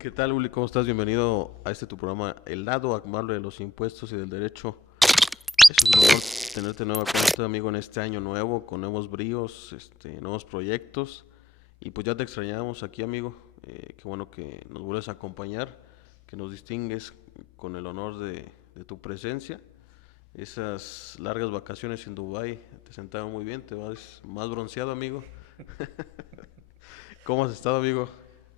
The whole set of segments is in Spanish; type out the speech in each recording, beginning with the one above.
¿Qué tal, Uli? ¿Cómo estás? Bienvenido a este tu programa, El lado amable de los impuestos y del derecho. Es un honor tenerte nueva cuenta, amigo, en este año nuevo, con nuevos bríos, nuevos proyectos. Y pues ya te extrañamos aquí, amigo. Qué bueno que nos vuelves a acompañar, que nos distingues con el honor de tu presencia. Esas largas vacaciones en Dubái te sentaron muy bien, te vas más bronceado, amigo. ¿Cómo has estado, amigo?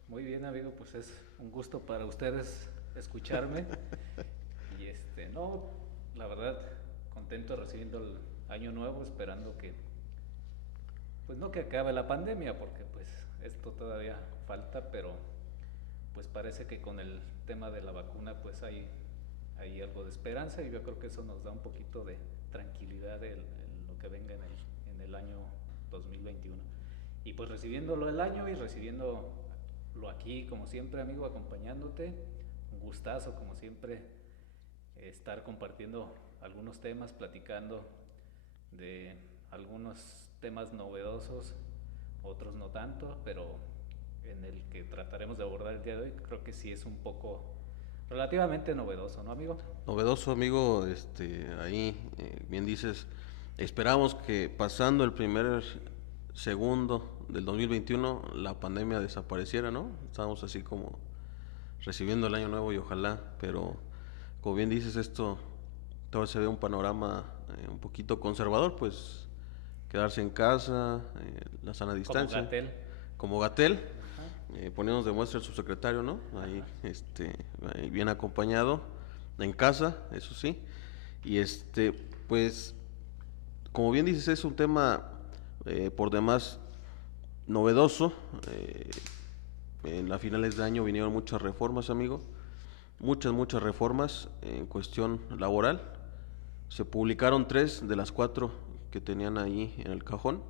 Muy bien, amigo, pues es un gusto para ustedes escucharme. Y no, la verdad, contento recibiendo el año nuevo, esperando que, pues no que acabe la pandemia, porque pues esto todavía falta, pero pues parece que con el tema de la vacuna pues hay algo de esperanza y yo creo que eso nos da un poquito de tranquilidad en lo que venga en el año 2021. Y pues recibiéndolo el año y recibiéndolo aquí, como siempre, amigo, acompañándote. Un gustazo, como siempre, estar compartiendo algunos temas, platicando de algunos temas novedosos, otros no tanto, pero en el que trataremos de abordar el día de hoy, creo que sí es un poco relativamente novedoso, ¿no, amigo? Novedoso, amigo, ahí, bien dices, esperamos que pasando el primer segundo del 2021 la pandemia desapareciera, ¿no? Estamos así como recibiendo el año nuevo y ojalá, pero como bien dices, esto todavía se ve un panorama un poquito conservador, pues quedarse en casa, la sana Como distancia, Gatel. como Gatel, Ajá. poniéndonos de muestra el subsecretario, ¿no? Ahí, ahí bien acompañado, en casa, eso sí. Y pues, como bien dices, es un tema por demás novedoso. En las finales de año vinieron muchas reformas, amigo. Muchas reformas en cuestión laboral. Se publicaron tres de las cuatro que tenían ahí en el cajón,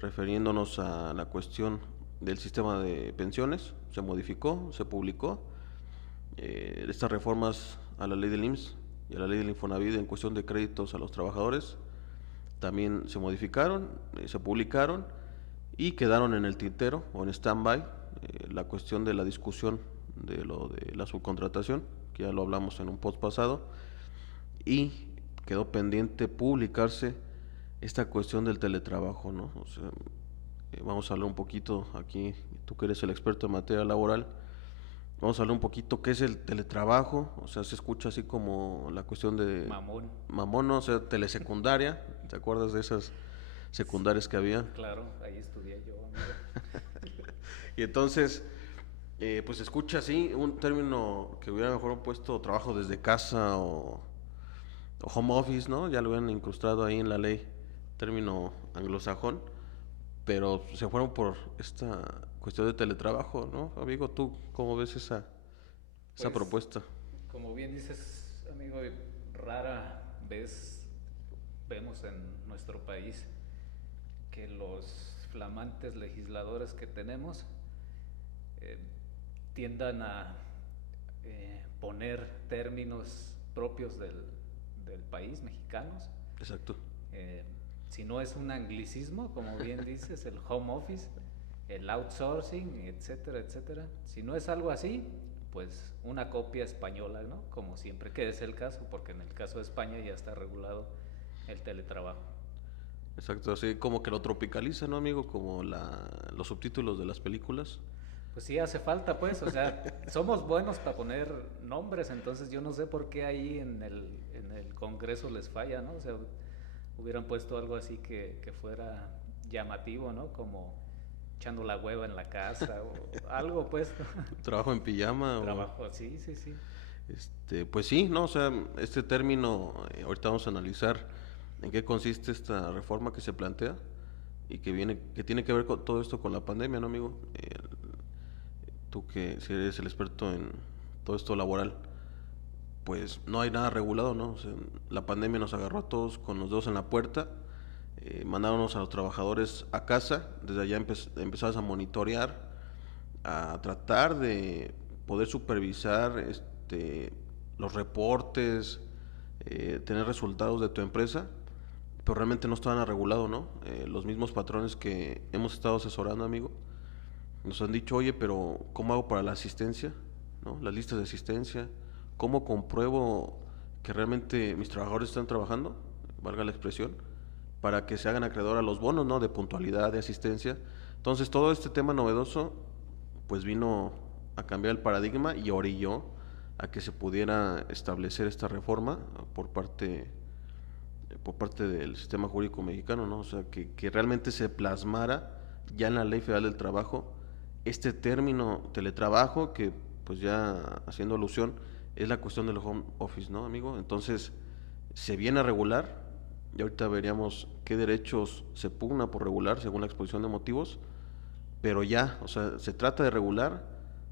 refiriéndonos a la cuestión del sistema de pensiones. Se modificó, se publicó. Estas reformas a la ley del IMSS y a la ley del Infonavit en cuestión de créditos a los trabajadores también se modificaron, se publicaron y quedaron en el tintero o en stand-by la cuestión de la discusión de lo de la subcontratación, que ya lo hablamos en un post pasado, y quedó pendiente publicarse esta cuestión del teletrabajo, ¿no? O sea, vamos a hablar un poquito aquí, tú que eres el experto en materia laboral, vamos a hablar un poquito qué es el teletrabajo, o sea, se escucha así como la cuestión de Mamón. mamón, ¿no? O sea, telesecundaria, ¿te acuerdas de esas secundarias que había? Claro, ahí estudié yo, amigo. Y entonces, pues se escucha así un término que hubiera mejor puesto trabajo desde casa o home office, ¿no? Ya lo habían incrustado ahí en la ley, término anglosajón, pero se fueron por esta cuestión de teletrabajo, ¿no? Amigo, ¿tú cómo ves esa Pues, propuesta? como bien dices, amigo, rara vez vemos en nuestro país que los flamantes legisladores que tenemos eh, tiendan a poner términos propios del país, mexicanos. Exacto. Eh, si no es un anglicismo, como bien dices, el home office, el outsourcing, etcétera, etcétera. Si no es algo así, pues una copia española, ¿no? Como siempre, que es el caso, porque en el caso de España ya está regulado el teletrabajo. Exacto, así como que lo tropicaliza, ¿no, amigo? Como los subtítulos de las películas. Pues sí hace falta, pues, o sea, somos buenos para poner nombres, entonces yo no sé por qué ahí en el Congreso les falla, ¿no? O sea, hubieran puesto algo así que fuera llamativo, ¿no? Como echando la hueva en la casa o algo, pues. Trabajo en pijama o Trabajo, sí, sí, sí. pues sí, no, o sea, este término, ahorita vamos a analizar en qué consiste esta reforma que se plantea y que tiene que ver con todo esto con la pandemia, ¿no, amigo? Tú que si eres el experto en todo esto laboral, pues no hay nada regulado, ¿no? O sea, la pandemia nos agarró a todos con los dedos en la puerta, mandábamos a los trabajadores a casa, desde allá empezabas a monitorear, a tratar de poder supervisar los reportes, tener resultados de tu empresa, pero realmente no estaban regulados, ¿no? Los mismos patrones que hemos estado asesorando, amigo, Nos han dicho, oye, pero ¿cómo hago para la asistencia? ¿No? Las listas de asistencia. ¿Cómo compruebo que realmente mis trabajadores están trabajando? Valga la expresión. Para que se hagan acreedor a los bonos, ¿no? De puntualidad, de asistencia. Entonces, todo este tema novedoso, pues vino a cambiar el paradigma y orilló a que se pudiera establecer esta reforma por parte del sistema jurídico mexicano, ¿no? O sea, que realmente se plasmara ya en la Ley Federal del Trabajo este término teletrabajo, que pues ya haciendo alusión, es la cuestión del home office, ¿no, amigo? Entonces, se viene a regular, y ahorita veríamos qué derechos se pugna por regular según la exposición de motivos, pero ya, o sea, se trata de regular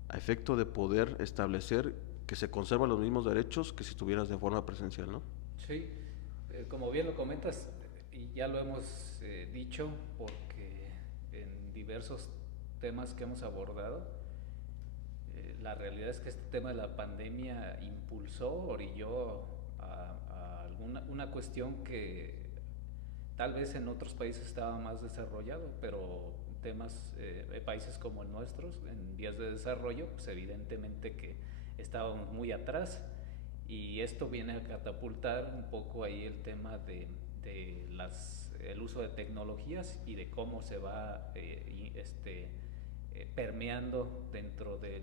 a efecto de poder establecer que se conservan los mismos derechos que si estuvieras de forma presencial, ¿no? Sí, como bien lo comentas, y ya lo hemos dicho, porque en diversos temas que hemos abordado, la realidad es que este tema de la pandemia impulsó, orilló a una cuestión que tal vez en otros países estaba más desarrollado, pero temas, países como el nuestro, en vías de desarrollo, pues evidentemente que estábamos muy atrás, y esto viene a catapultar un poco ahí el tema el uso de tecnologías y de cómo se va permeando dentro de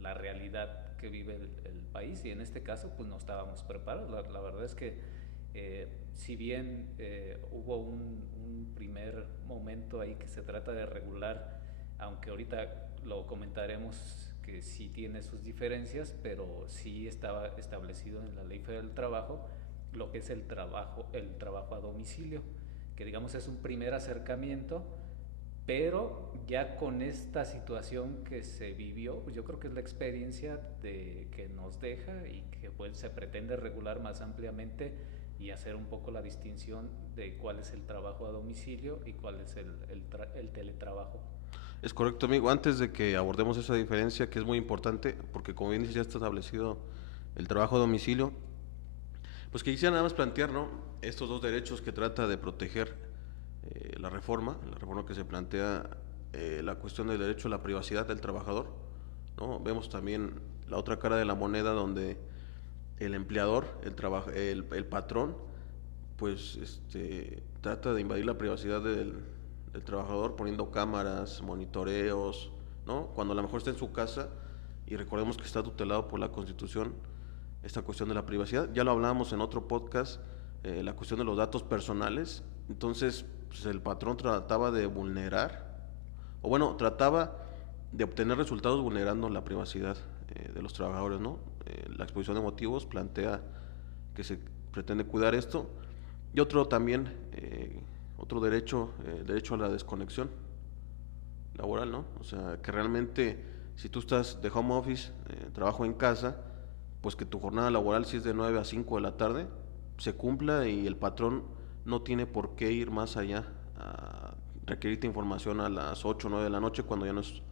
la realidad que vive el país, y en este caso pues no estábamos preparados. La verdad es que si bien hubo un primer momento ahí que se trata de regular, aunque ahorita lo comentaremos que sí tiene sus diferencias, pero sí estaba establecido en la Ley Federal del Trabajo lo que es el trabajo a domicilio, que digamos es un primer acercamiento, pero ya con esta situación que se vivió, pues yo creo que es la experiencia que nos deja, y que pues se pretende regular más ampliamente y hacer un poco la distinción de cuál es el trabajo a domicilio y cuál es el teletrabajo. Es correcto, amigo. Antes de que abordemos esa diferencia, que es muy importante, porque como bien dices, ya está establecido el trabajo a domicilio, pues que quisiera nada más plantear, ¿no? Estos dos derechos que trata de proteger la reforma que se plantea, la cuestión del derecho a la privacidad del trabajador, ¿no? Vemos también la otra cara de la moneda donde el empleador, el patrón, pues trata de invadir la privacidad del trabajador poniendo cámaras, monitoreos, ¿no? Cuando a lo mejor está en su casa, y recordemos que está tutelado por la Constitución esta cuestión de la privacidad. Ya lo hablábamos en otro podcast, la cuestión de los datos personales. Entonces, pues el patrón trataba de vulnerar, o bueno, trataba de obtener resultados vulnerando la privacidad de los trabajadores, ¿no? La exposición de motivos plantea que se pretende cuidar esto. Y otro también, otro derecho, derecho a la desconexión laboral, ¿no? O sea, que realmente si tú estás de home office, trabajo en casa, pues que tu jornada laboral, si es de 9 a 5 de la tarde, se cumpla, y el patrón no tiene por qué ir más allá a requerirte información a las 8 o 9 de la noche cuando ya no es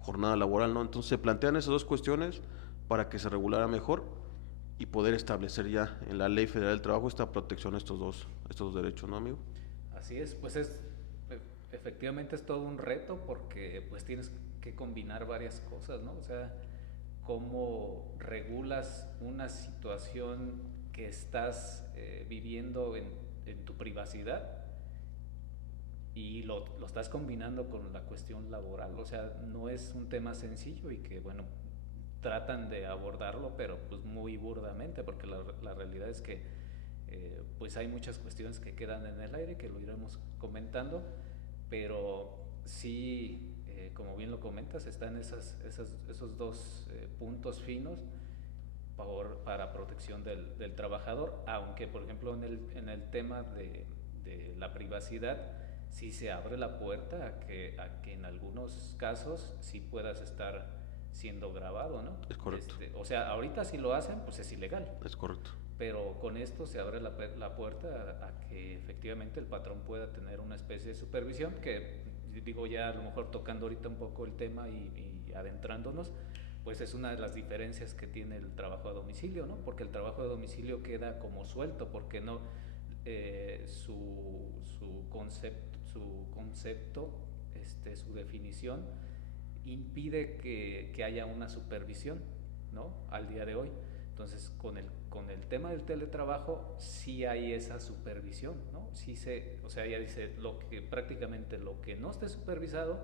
jornada laboral, ¿no? Entonces se plantean esas dos cuestiones para que se regulara mejor y poder establecer ya en la Ley Federal del Trabajo esta protección a estos dos derechos, ¿no, amigo? Así es, pues efectivamente es todo un reto, porque pues tienes que combinar varias cosas, ¿no? O sea, cómo regulas una situación que estás viviendo en tu privacidad, y lo estás combinando con la cuestión laboral. O sea, no es un tema sencillo, y que bueno, tratan de abordarlo, pero pues muy burdamente, porque la realidad es que pues hay muchas cuestiones que quedan en el aire, que lo iremos comentando, pero sí, como bien lo comentas, están esos dos puntos finos para protección del trabajador, aunque por ejemplo en el tema de la privacidad sí se abre la puerta a que en algunos casos sí puedas estar siendo grabado, ¿no? Es correcto. O sea, ahorita si lo hacen, pues es ilegal, Es correcto. pero con esto se abre la puerta a que efectivamente el patrón pueda tener una especie de supervisión, que digo, ya a lo mejor tocando ahorita un poco el tema y adentrándonos, pues es una de las diferencias que tiene el trabajo a domicilio, ¿no? Porque el trabajo a domicilio queda como suelto, porque no su concepto, su definición impide que haya una supervisión, ¿no? Al día de hoy. Entonces, con el tema del teletrabajo, sí hay esa supervisión, ¿no? Sí o sea, ya dice, prácticamente lo que no esté supervisado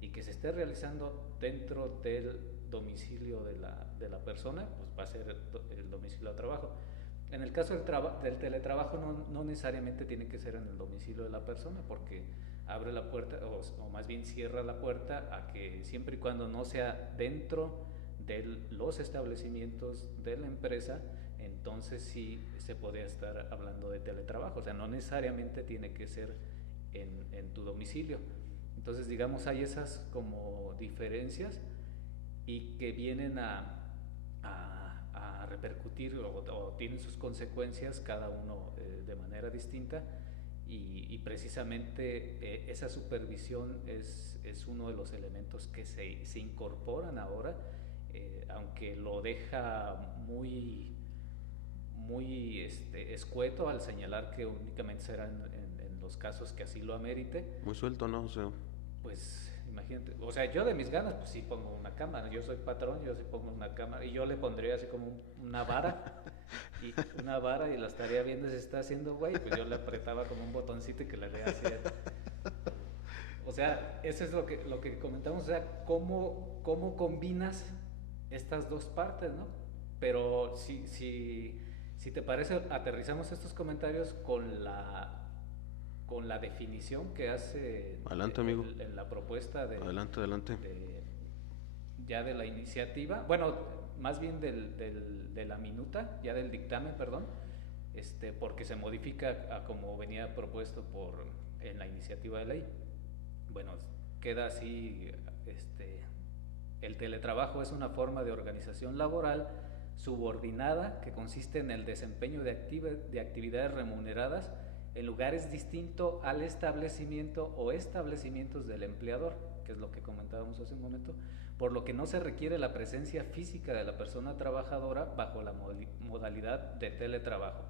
y que se esté realizando dentro del domicilio de la persona, pues va a ser el domicilio de trabajo. En el caso del teletrabajo no necesariamente tiene que ser en el domicilio de la persona, porque abre la puerta, o más bien cierra la puerta a que siempre y cuando no sea dentro de los establecimientos de la empresa, entonces sí se podría estar hablando de teletrabajo. O sea, no necesariamente tiene que ser en tu domicilio. Entonces, digamos, hay esas como diferencias y que vienen a repercutir o tienen sus consecuencias cada uno de manera distinta, y precisamente esa supervisión es uno de los elementos que se incorporan ahora, aunque lo deja muy escueto al señalar que únicamente será en los casos que así lo amerite. Muy suelto, ¿no? O sea, Pues imagínate, o sea, yo de mis ganas, pues sí pongo una cámara, yo soy patrón, yo sí pongo una cámara, y yo le pondría así como una vara, y la estaría viendo si se está haciendo güey, pues yo le apretaba como un botoncito y que le hacía. O sea, eso es lo que comentamos, o sea, cómo combinas estas dos partes, ¿no? Pero si te parece, aterrizamos estos comentarios con la definición que hace adelante, amigo. en la propuesta Adelante, adelante. ya de la iniciativa, bueno, más bien de la minuta, ya del dictamen, perdón, porque se modifica a como venía propuesto en la iniciativa de ley. Bueno, queda así, el teletrabajo es una forma de organización laboral subordinada que consiste en el desempeño de actividades remuneradas en lugares distintos al establecimiento o establecimientos del empleador, que es lo que comentábamos hace un momento, por lo que no se requiere la presencia física de la persona trabajadora bajo la modalidad de teletrabajo.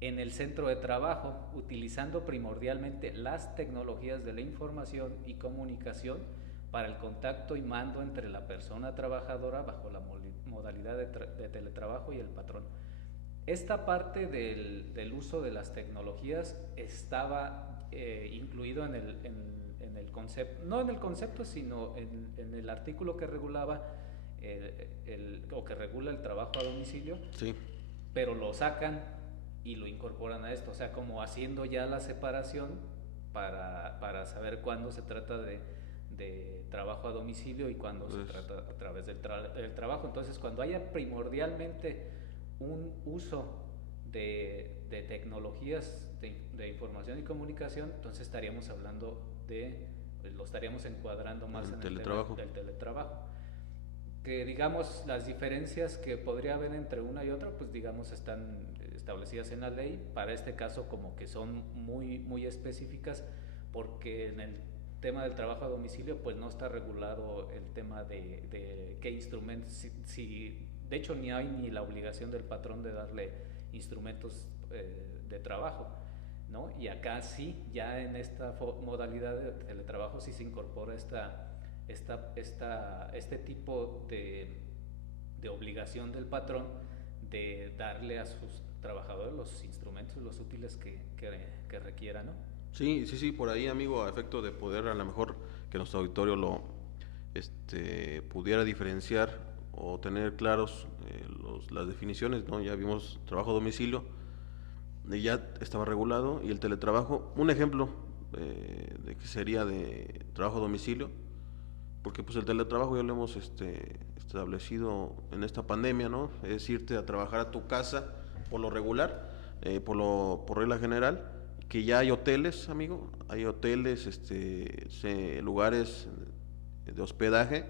En el centro de trabajo, utilizando primordialmente las tecnologías de la información y comunicación para el contacto y mando entre la persona trabajadora bajo la modalidad de teletrabajo y el patrón. Esta parte del uso de las tecnologías estaba incluido en el concepto, no en el concepto, sino en el artículo que regulaba o que regula el trabajo a domicilio, sí. Pero lo sacan y lo incorporan a esto, o sea, como haciendo ya la separación para saber cuándo se trata de trabajo a domicilio y cuándo se trata a través del trabajo. Entonces, cuando haya primordialmente un uso de tecnologías de información y comunicación, entonces estaríamos hablando pues lo estaríamos encuadrando más en el tema del teletrabajo. Que digamos, las diferencias que podría haber entre una y otra, pues digamos, están establecidas en la ley. Para este caso, como que son muy específicas, porque en el tema del trabajo a domicilio, pues no está regulado el tema de qué instrumentos, de hecho ni hay ni la obligación del patrón de darle instrumentos de trabajo, ¿no? Y acá sí, ya en esta modalidad de teletrabajo sí se incorpora este tipo de obligación del patrón de darle a sus trabajadores los instrumentos, los útiles que requieran, ¿no? Sí, por ahí, amigo, a efecto de poder a lo mejor que nuestro auditorio lo pudiera diferenciar o tener claros las definiciones, ¿no? Ya vimos trabajo a domicilio, ya estaba regulado, y el teletrabajo, un ejemplo de que sería de trabajo a domicilio, porque pues el teletrabajo ya lo hemos establecido en esta pandemia, ¿no? Es irte a trabajar a tu casa por lo regular, por regla general, que ya hay hoteles, amigo, hay hoteles, lugares de hospedaje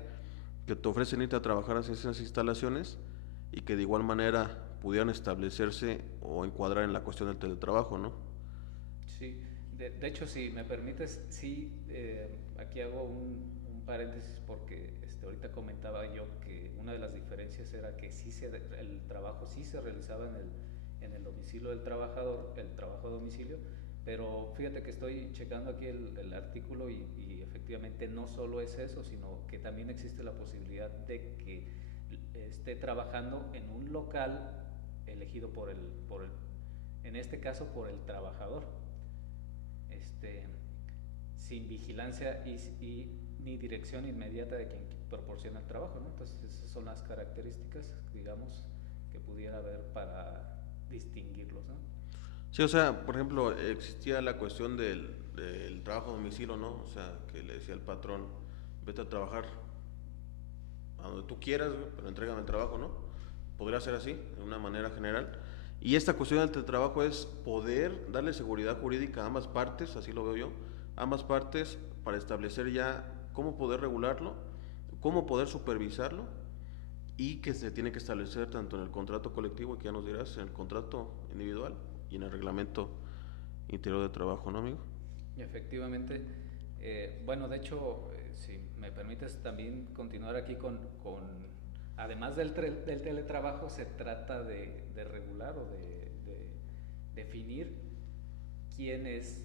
que te ofrecen irte a trabajar a esas instalaciones y que de igual manera pudieran establecerse o encuadrar en la cuestión del teletrabajo, ¿no? Sí, de hecho, si me permites, sí, aquí hago un paréntesis porque ahorita comentaba yo que una de las diferencias era que el trabajo sí se realizaba en el domicilio del trabajador, el trabajo a domicilio, Pero fíjate que estoy checando aquí el artículo y efectivamente no solo es eso, sino que también existe la posibilidad de que esté trabajando en un local elegido en este caso por el trabajador, este, sin vigilancia ni dirección inmediata de quien proporciona el trabajo, ¿no? Entonces esas son las características, digamos, que pudiera haber para distinguirlos, ¿no? Sí, o sea, por ejemplo, existía la cuestión del trabajo a domicilio, ¿no? O sea, que le decía el patrón, vete a trabajar a donde tú quieras, güey, pero entrégame el trabajo, ¿no? Podría ser así, de una manera general. Y esta cuestión del teletrabajo es poder darle seguridad jurídica a ambas partes, así lo veo yo, ambas partes para establecer ya cómo poder regularlo, cómo poder supervisarlo y que se tiene que establecer tanto en el contrato colectivo, que ya nos dirás, en el contrato individual y en el reglamento interior de trabajo, ¿no, amigo? Efectivamente. Bueno, de hecho, si me permites también continuar aquí además del teletrabajo, se trata de regular o de definir quién es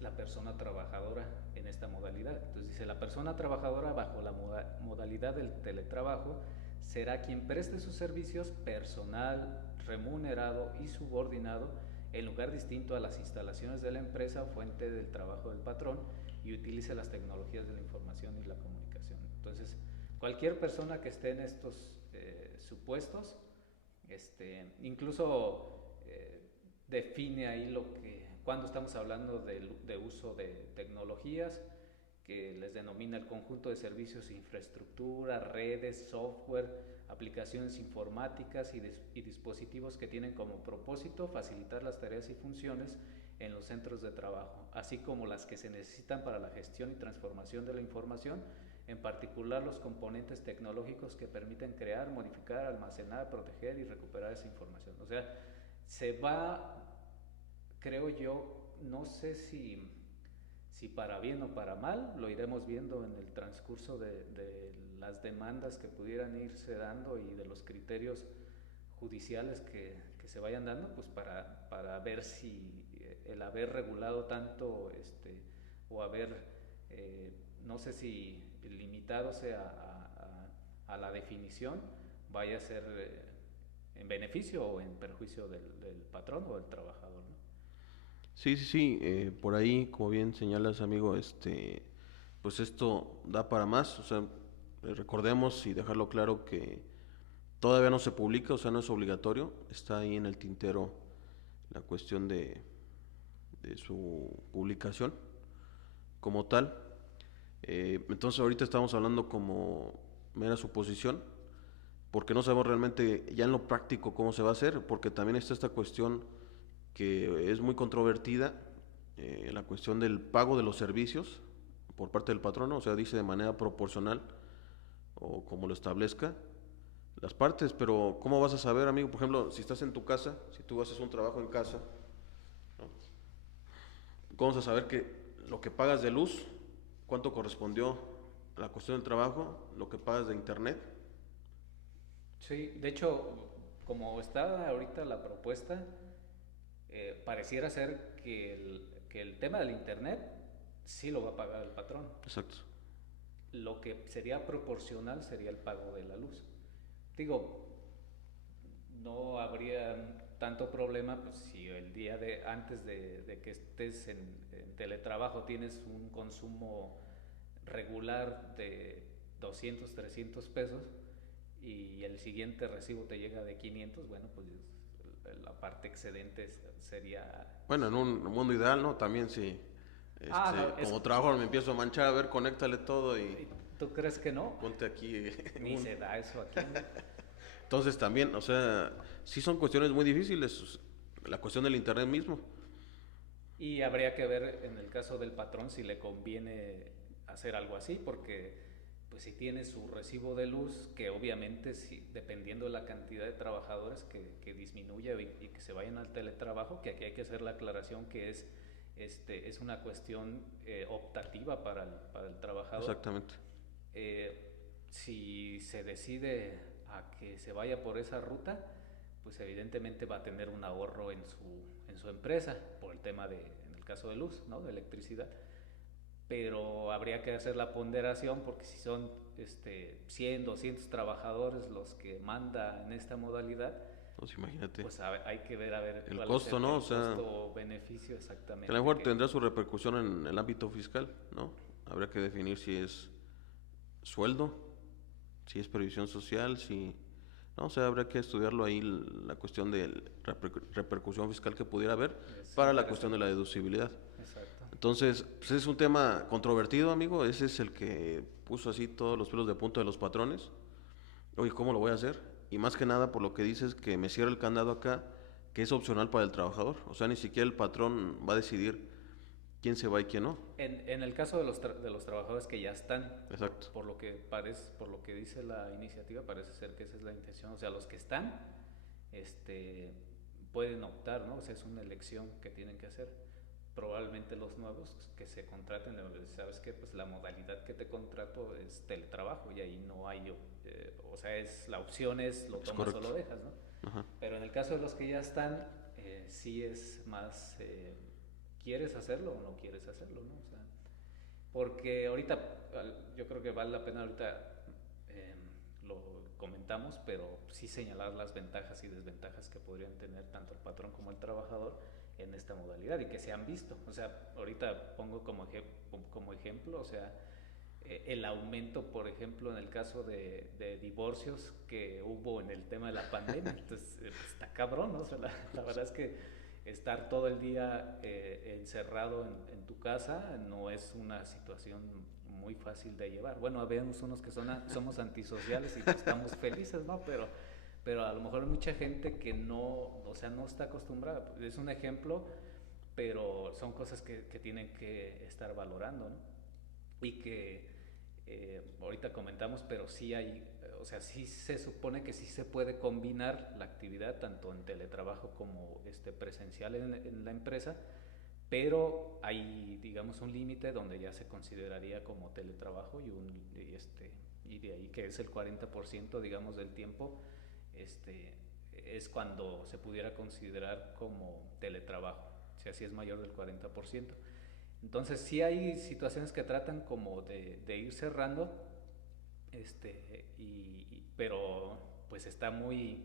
la persona trabajadora en esta modalidad. Entonces dice, la persona trabajadora bajo la modalidad del teletrabajo será quien preste sus servicios personal, remunerado y subordinado en lugar distinto a las instalaciones de la empresa o fuente del trabajo del patrón y utilice las tecnologías de la información y la comunicación. Entonces, cualquier persona que esté en estos supuestos, incluso define ahí cuando estamos hablando de uso de tecnologías, que les denomina el conjunto de servicios, infraestructura, redes, software, aplicaciones informáticas y dispositivos que tienen como propósito facilitar las tareas y funciones en los centros de trabajo, así como las que se necesitan para la gestión y transformación de la información, en particular los componentes tecnológicos que permiten crear, modificar, almacenar, proteger y recuperar esa información. O sea, se va, creo yo, no sé si para bien o para mal, lo iremos viendo en el transcurso de las demandas que pudieran irse dando y de los criterios judiciales que se vayan dando, pues para ver si el haber regulado tanto o haber, no sé si limitado a la definición, vaya a ser en beneficio o en perjuicio del patrón o del trabajador, ¿no? Sí, sí, sí, por ahí, como bien señalas, amigo, pues esto da para más, o sea, recordemos y dejarlo claro que todavía no se publica, o sea, no es obligatorio, está ahí en el tintero la cuestión de su publicación como tal. Entonces ahorita estamos hablando como mera suposición, porque no sabemos realmente ya en lo práctico cómo se va a hacer, porque también está esta cuestión que es muy controvertida, la cuestión del pago de los servicios por parte del patrono, o sea, dice de manera proporcional o como lo establezca las partes, pero ¿cómo vas a saber, amigo? Por ejemplo, si estás en tu casa, si tú haces un trabajo en casa, ¿no? ¿Cómo vas a saber que lo que pagas de luz, cuánto correspondió a la cuestión del trabajo, lo que pagas de internet? Sí, de hecho, como está ahorita la propuesta, pareciera ser que el tema del internet sí lo va a pagar el patrón. Exacto. Lo que sería proporcional sería el pago de la luz. Digo, no habría tanto problema pues, si el día antes de que estés en teletrabajo tienes un consumo regular de 200, 300 pesos y el siguiente recibo te llega de 500, bueno, pues la parte excedente sería... Bueno, en un mundo ideal, ¿no? También si No, como trabajo me empiezo a manchar, a ver, conéctale todo y ¿tú crees que no? ponte aquí. Ni se da eso aquí. Entonces también, o sea, sí son cuestiones muy difíciles, la cuestión del internet mismo. Y habría que ver en el caso del patrón si le conviene hacer algo así, porque pues si tiene su recibo de luz, que obviamente si, dependiendo de la cantidad de trabajadores que disminuya y que se vayan al teletrabajo, que aquí hay que hacer la aclaración que es una cuestión optativa para el trabajador. Exactamente. Si se decide a que se vaya por esa ruta, pues evidentemente va a tener un ahorro en su empresa, por el tema en el caso de luz, ¿no? De electricidad. Pero habría que hacer la ponderación porque si son 100, 200 trabajadores los que manda en esta modalidad, Pues imagínate. pues hay que ver a ver El cuál costo, es ¿no? el O sea, costo-beneficio exactamente. que a lo mejor tendrá su repercusión en el ámbito fiscal, ¿no? Habrá que definir si es sueldo, si es previsión social, si... No, o sea, habrá que estudiarlo ahí la cuestión de repercusión fiscal que pudiera haber Es para la cuestión de la interesante. deducibilidad. Exacto. Entonces, pues es un tema controvertido, amigo. Ese es el que puso así todos los pelos de punta de los patrones. Oye, ¿cómo lo voy a hacer? Y más que nada por lo que dices que me cierra el candado acá, que es opcional para el trabajador. O sea, ni siquiera el patrón va a decidir quién se va y quién no. En el caso de de los trabajadores que ya están, Exacto. por lo que dice la iniciativa, parece ser que esa es la intención. O sea, los que están, pueden optar, ¿no? O sea, es una elección que tienen que hacer. Probablemente los nuevos que se contraten, sabes que pues la modalidad que te contrato es teletrabajo y ahí no hay, o sea, la opción es lo Es tomas o correcto. lo dejas, ¿no? Ajá. Pero en el caso de los que ya están, sí es más, ¿quieres hacerlo o no quieres hacerlo, no? O sea, porque ahorita yo creo que vale la pena ahorita lo comentamos, pero sí señalar las ventajas y desventajas que podrían tener tanto el patrón como el trabajador en esta modalidad y que se han visto. O sea, ahorita pongo como ejemplo, o sea, el aumento, por ejemplo, en el caso de divorcios que hubo en el tema de la pandemia. Entonces, está cabrón, ¿no? O sea, la verdad es que estar todo el día encerrado en tu casa no es una situación muy fácil de llevar. Bueno, habemos unos que somos antisociales y estamos felices, ¿no? Pero a lo mejor hay mucha gente que no, o sea, no está acostumbrada. Es un ejemplo, pero son cosas que tienen que estar valorando, ¿no? Y que ahorita comentamos, pero sí hay, o sea, sí se supone que sí se puede combinar la actividad tanto en teletrabajo como presencial en la empresa, pero hay, digamos, un límite donde ya se consideraría como teletrabajo y de ahí que es el 40%, digamos, del tiempo, es cuando se pudiera considerar como teletrabajo, o sea, si es mayor del 40%. Entonces sí hay situaciones que tratan como de ir cerrando, pero pues está muy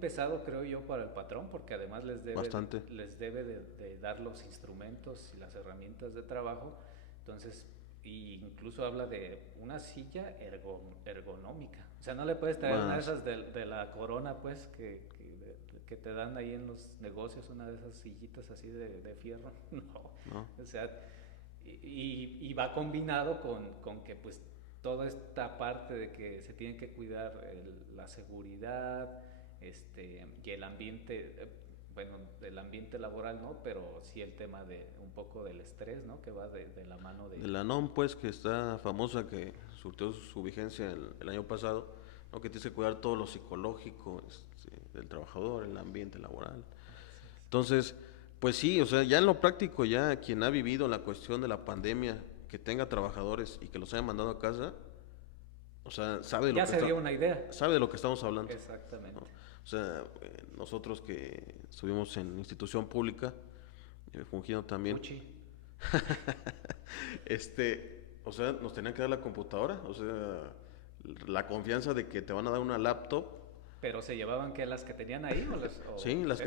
pesado, creo yo, para el patrón, porque además Bastante. les debe de dar los instrumentos y las herramientas de trabajo. Entonces, y incluso habla de una silla ergonómica. O sea, no le puedes traer una de Más. esas de la Corona, pues, que te dan ahí en los negocios, una de esas sillitas así de fierro. No. ¿No? O sea, y va combinado con que pues toda esta parte de que se tiene que cuidar la seguridad, y el ambiente, bueno, el ambiente laboral, ¿no? Pero sí el tema de un poco del estrés, ¿no? Que va de la mano De la NOM, pues, que está famosa, que surtió su vigencia el año pasado, ¿no? Que tienes que cuidar todo lo psicológico del trabajador, el ambiente laboral. Entonces, pues sí, o sea, ya en lo práctico, ya quien ha vivido la cuestión de la pandemia, que tenga trabajadores y que los haya mandado a casa, o sea, Ya se dio una idea. sabe de lo que estamos hablando, Exactamente. ¿no? O sea, nosotros que estuvimos en institución pública, fungiendo también, Fuchi. o sea, nos tenían que dar la computadora, o sea, la confianza de que te van a dar una laptop. Pero se llevaban que las que tenían ahí Sí, sí, las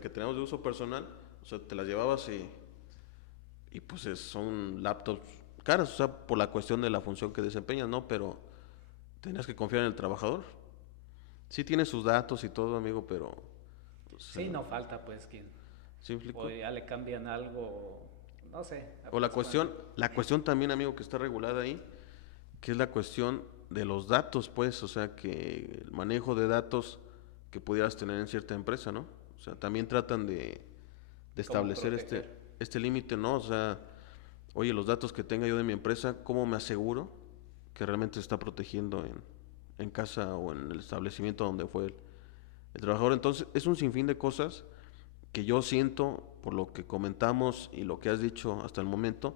que tenemos de uso personal, o sea, te las llevabas y pues son laptops caras, o sea, por la cuestión de la función que desempeñan, ¿no? Pero tenías que confiar en el trabajador. Sí tiene sus datos y todo, amigo, pero... O sea, sí, no falta pues quien ¿sí me o explico? ya le cambian algo, no sé. O la cuestión también, amigo, que está regulada ahí, que es la cuestión de los datos, pues, o sea, que el manejo de datos que pudieras tener en cierta empresa, ¿no? O sea, también tratan de Cómo establecer proteger. este límite, ¿no? O sea, oye, los datos que tenga yo de mi empresa, ¿cómo me aseguro que realmente se está protegiendo en casa o en el establecimiento donde fue el trabajador? Entonces, es un sinfín de cosas que yo siento, por lo que comentamos y lo que has dicho hasta el momento,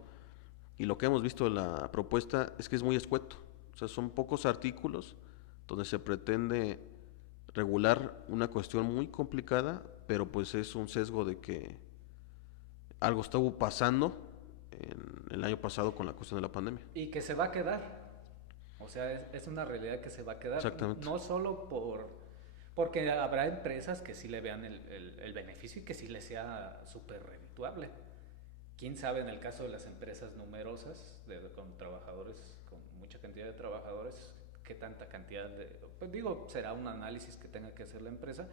y lo que hemos visto de la propuesta, es que es muy escueto. O sea, son pocos artículos donde se pretende regular una cuestión muy complicada, pero pues es un sesgo de que algo estuvo pasando el año pasado con la cuestión de la pandemia. Y que se va a quedar. O sea, es una realidad que se va a quedar. Exactamente. No solo porque habrá empresas que sí le vean el beneficio y que sí les sea súper redituable. Quién sabe en el caso de las empresas numerosas, con trabajadores, con mucha cantidad de trabajadores, qué tanta cantidad de... Pues digo, será un análisis que tenga que hacer la empresa,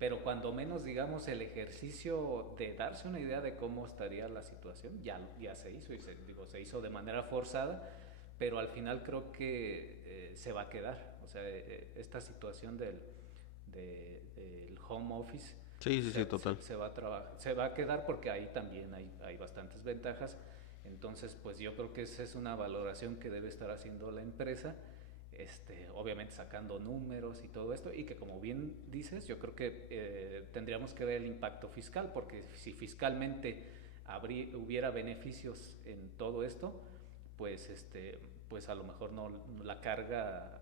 pero cuando menos, digamos, el ejercicio de darse una idea de cómo estaría la situación, ya se hizo, y se hizo de manera forzada, pero al final creo que se va a quedar. O sea, esta situación del home office Sí, sí, sí, total. se va a quedar porque ahí también hay bastantes ventajas. Entonces, pues yo creo que esa es una valoración que debe estar haciendo la empresa, obviamente sacando números y todo esto, y que como bien dices, yo creo que tendríamos que ver el impacto fiscal, porque si fiscalmente hubiera beneficios en todo esto, pues pues a lo mejor no la carga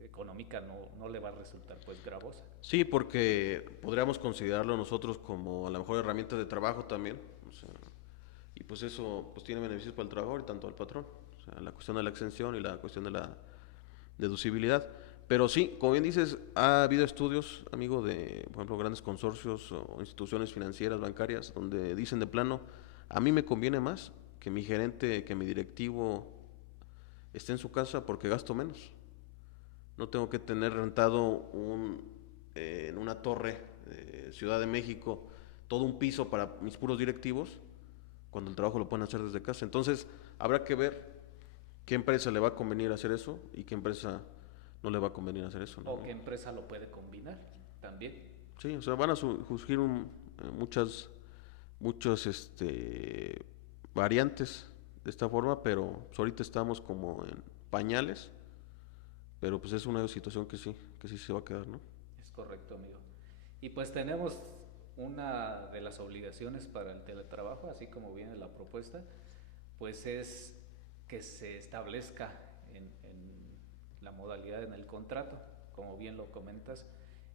económica no le va a resultar pues gravosa. Sí, porque podríamos considerarlo nosotros como a lo mejor herramienta de trabajo también. O sea, y pues eso pues tiene beneficios para el trabajador y tanto al patrón. O sea, la cuestión de la exención y la cuestión de la deducibilidad. Pero sí, como bien dices, ha habido estudios, amigo, de, por ejemplo, grandes consorcios o instituciones financieras, bancarias, donde dicen de plano, a mí me conviene más que mi gerente, que mi directivo esté en su casa porque gasto menos. No tengo que tener rentado en una torre de Ciudad de México todo un piso para mis puros directivos, cuando el trabajo lo pueden hacer desde casa. Entonces, habrá que ver qué empresa le va a convenir hacer eso y qué empresa no le va a convenir hacer eso, ¿no? O qué empresa lo puede combinar también. Sí, o sea, van a surgir muchas variantes de esta forma, pero pues, ahorita estamos como en pañales, pero pues es una situación que sí se va a quedar, ¿no? Es correcto, amigo. Y pues tenemos una de las obligaciones para el teletrabajo, así como viene la propuesta, pues es que se establezca en la modalidad en el contrato, como bien lo comentas.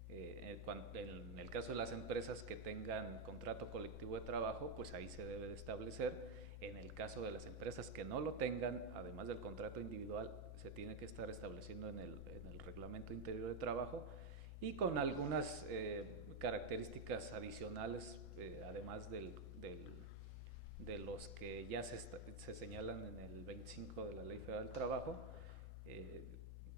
En el caso de las empresas que tengan contrato colectivo de trabajo, pues ahí se debe de establecer. En el caso de las empresas que no lo tengan, además del contrato individual, se tiene que estar estableciendo en el reglamento interior de trabajo, y con algunas características adicionales, además de los que ya se señalan en el 25 de la Ley Federal del Trabajo.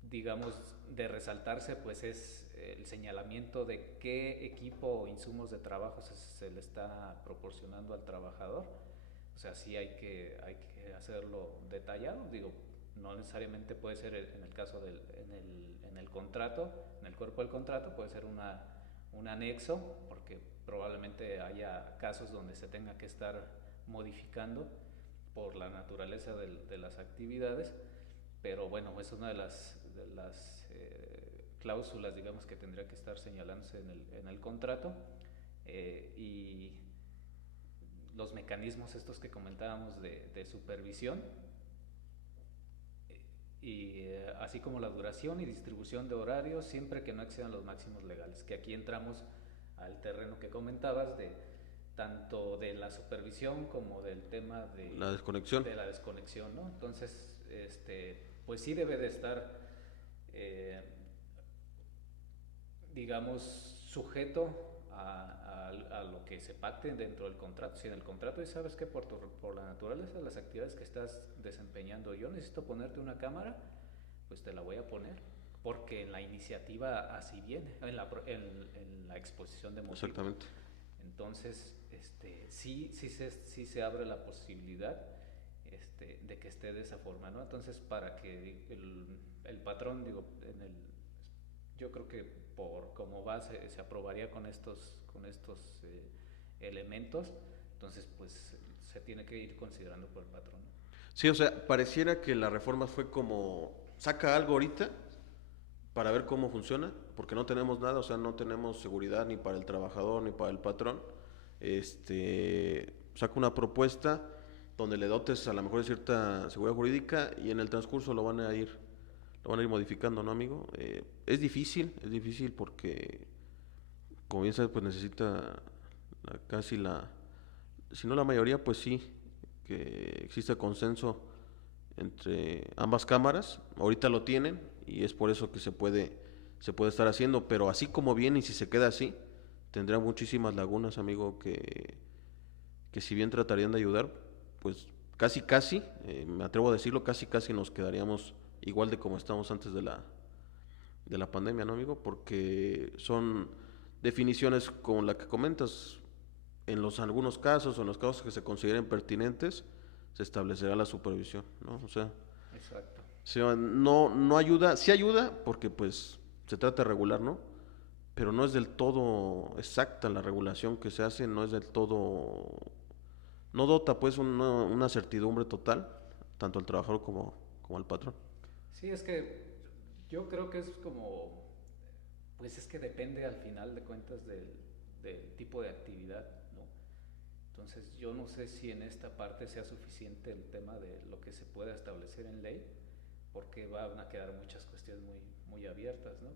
Digamos, de resaltarse, pues es el señalamiento de qué equipo o insumos de trabajo se le está proporcionando al trabajador. O sea, sí hay que hacerlo detallado. Digo, no necesariamente puede ser en el caso en el contrato, en el cuerpo del contrato, puede ser un anexo, porque probablemente haya casos donde se tenga que estar modificando por la naturaleza de las actividades, pero bueno, es una de las cláusulas, digamos, que tendría que estar señalándose en el contrato, y los mecanismos estos que comentábamos de supervisión, y así como la duración y distribución de horarios, siempre que no excedan los máximos legales, que aquí entramos al terreno que comentabas de tanto de la supervisión como del tema de la desconexión. ¿No? Entonces, pues sí debe de estar, digamos, sujeto a lo que se pacte dentro del contrato. Si en el contrato, y sabes que por la naturaleza de las actividades que estás desempeñando, yo necesito ponerte una cámara, pues te la voy a poner, porque en la iniciativa así viene, en la exposición de motivos. Exactamente. Entonces, sí se abre la posibilidad de que esté de esa forma, ¿no? Entonces, para que el patrón, digo, yo creo que por como va se aprobaría con estos elementos, entonces pues se tiene que ir considerando por el patrón. Sí, o sea, pareciera que la reforma fue como, saca algo ahorita para ver cómo funciona, porque no tenemos nada, o sea, no tenemos seguridad ni para el trabajador ni para el patrón. Saca una propuesta donde le dotes a lo mejor de cierta seguridad jurídica y en el transcurso lo van a ir modificando, ¿no, amigo? Es difícil porque, como bien sabes, pues necesita casi si no la mayoría, pues sí, que existe consenso entre ambas cámaras. Ahorita lo tienen y es por eso que se puede estar haciendo, pero así como viene y si se queda así, tendrá muchísimas lagunas, amigo, que si bien tratarían de ayudar, pues casi casi, me atrevo a decirlo, casi casi nos quedaríamos igual de como estábamos antes de la pandemia, ¿no, amigo? Porque son definiciones como la que comentas, en los algunos casos o en los casos que se consideren pertinentes, se establecerá la supervisión, ¿no? O sea, Exacto. no ayuda, sí ayuda porque pues se trata de regular, ¿no? Pero no es del todo exacta la regulación que se hace, no es del todo, no dota pues una certidumbre total, tanto al trabajador como al patrón. Sí, es que yo creo que es como, pues es que depende al final de cuentas del tipo de actividad, ¿no? Entonces yo no sé si en esta parte sea suficiente el tema de lo que se pueda establecer en ley, porque van a quedar muchas cuestiones muy abiertas, ¿no?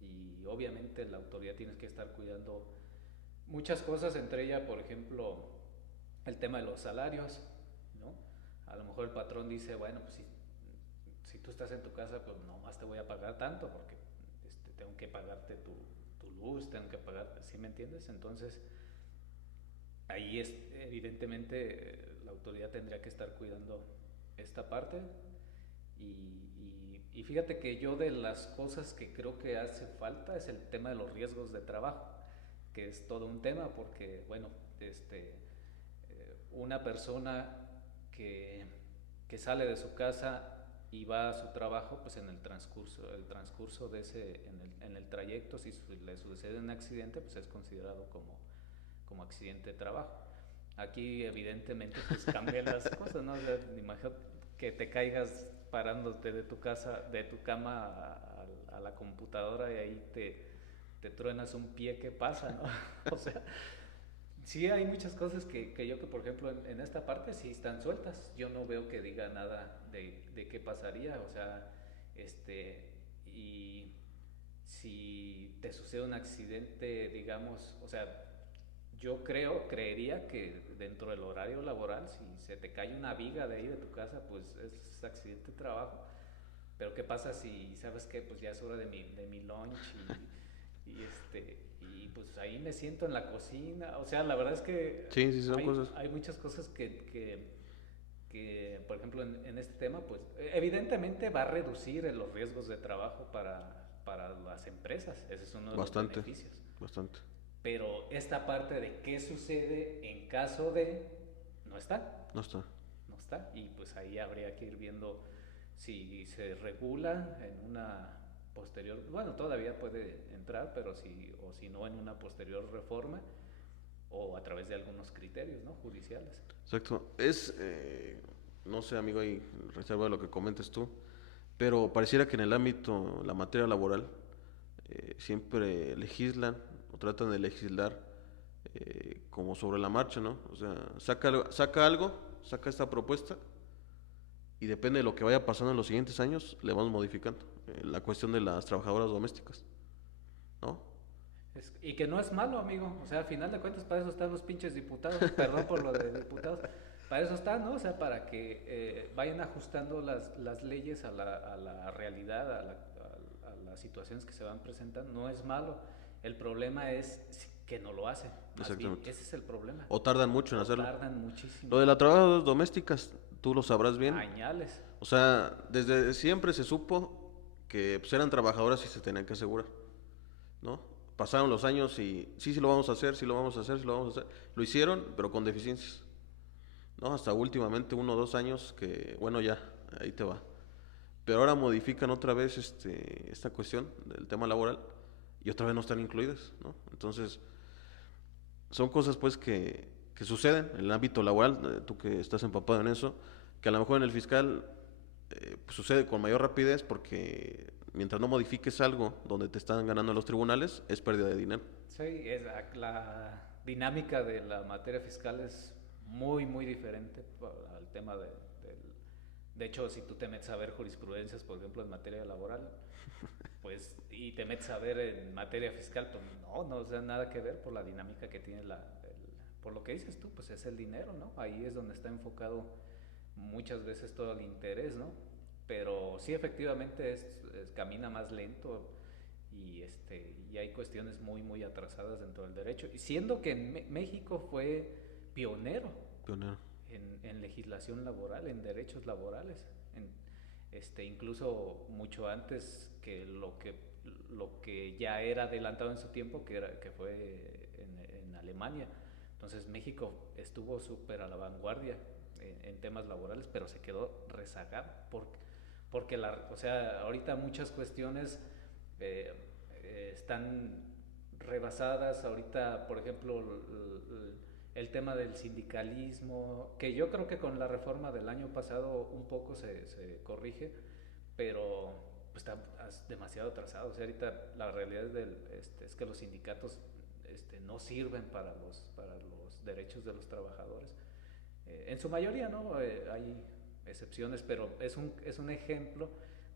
Y obviamente la autoridad tiene que estar cuidando muchas cosas, entre ellas, por ejemplo, el tema de los salarios, ¿no? A lo mejor el patrón dice, bueno, pues si tú estás en tu casa, pues no más te voy a pagar tanto, porque tengo que pagarte tu luz, tengo que pagar, ¿sí me entiendes? Entonces, ahí es, evidentemente la autoridad tendría que estar cuidando esta parte y fíjate que yo de las cosas que creo que hace falta es el tema de los riesgos de trabajo, que es todo un tema porque, bueno, una persona que, que sale de su casa y va a su trabajo, pues en el transcurso de en el trayecto, si le sucede un accidente, pues es considerado como accidente de trabajo. Aquí evidentemente pues cambian las cosas, ¿no? O sea, imagínate que te caigas parándote de tu casa, de tu cama a la computadora y ahí te truenas un pie, ¿qué pasa, no? O sea, sí hay muchas cosas que yo que por ejemplo en esta parte sí están sueltas. Yo no veo que diga nada de qué pasaría, o sea, y si te sucede un accidente, digamos, o sea, creería que dentro del horario laboral, si se te cae una viga de ahí de tu casa, pues es accidente de trabajo. Pero ¿qué pasa si, sabes qué? Pues ya es hora de mi lunch y pues ahí me siento en la cocina. O sea, la verdad es que Sí, sí, son cosas. hay muchas cosas por ejemplo, en este tema, pues evidentemente va a reducir los riesgos de trabajo para las empresas. Ese es uno de los Bastante, beneficios. bastante. Pero esta parte de qué sucede en caso de, no está, No está. no está. Y pues ahí habría que ir viendo si se regula en una posterior, bueno, todavía puede entrar, pero o si no en una posterior reforma o a través de algunos criterios, ¿no? Judiciales. Exacto. No sé, amigo, ahí reserva lo que comentes tú, pero pareciera que en el ámbito, la materia laboral, siempre legislan o tratan de legislar como sobre la marcha, ¿no? O sea, saca esta propuesta y depende de lo que vaya pasando en los siguientes años, le vamos modificando. La cuestión de las trabajadoras domésticas, ¿no? Y que no es malo, amigo. O sea, al final de cuentas, para eso están los pinches diputados. Perdón por lo de diputados. Para eso están, ¿no? O sea, para que vayan ajustando las leyes a la realidad, a las situaciones que se van presentando. No es malo. El problema es que no lo hacen. Más bien, Exactamente. ese es el problema. O tardan mucho en O hacerlo. tardan muchísimo. Lo de las trabajadoras domésticas, tú lo sabrás bien. Añales. O sea, desde siempre se supo que pues, eran trabajadoras y se tenían que asegurar, ¿no? Pasaron los años y sí, sí lo vamos a hacer, sí lo vamos a hacer, sí lo vamos a hacer. Lo hicieron, pero con deficiencias, ¿no? Hasta últimamente, 1 o 2 años que, bueno, ya, ahí te va. Pero ahora modifican otra vez esta cuestión del tema laboral y otra vez no están incluidas, ¿no? Entonces, son cosas pues que suceden en el ámbito laboral, tú que estás empapado en eso, que a lo mejor en el fiscal pues, sucede con mayor rapidez porque mientras no modifiques algo donde te están ganando los tribunales, es pérdida de dinero. Sí, la dinámica de la materia fiscal es muy diferente al tema de hecho, si tú te metes a ver jurisprudencias, por ejemplo, en materia laboral, pues, y te metes a ver en materia fiscal, pues no, o sea, nada que ver por la dinámica que tiene por lo que dices tú, pues es el dinero, ¿no? Ahí es donde está enfocado muchas veces todo el interés, ¿no? Pero sí, efectivamente camina más lento y hay cuestiones muy atrasadas dentro del derecho. Y siendo que México fue pionero, Pionero. en legislación laboral, en derechos laborales, incluso mucho antes que lo que ya era adelantado en su tiempo, que fue en Alemania. Entonces México estuvo súper a la vanguardia en temas laborales, pero se quedó rezagado porque o sea, ahorita muchas cuestiones están rebasadas. Ahorita, por ejemplo, el tema del sindicalismo, que yo creo que con la reforma del año pasado un poco se corrige, pero pues, está demasiado atrasado. O sea, ahorita la realidad es que los sindicatos no sirven para los derechos de los trabajadores. En su mayoría, ¿no? Hay excepciones, pero es un ejemplo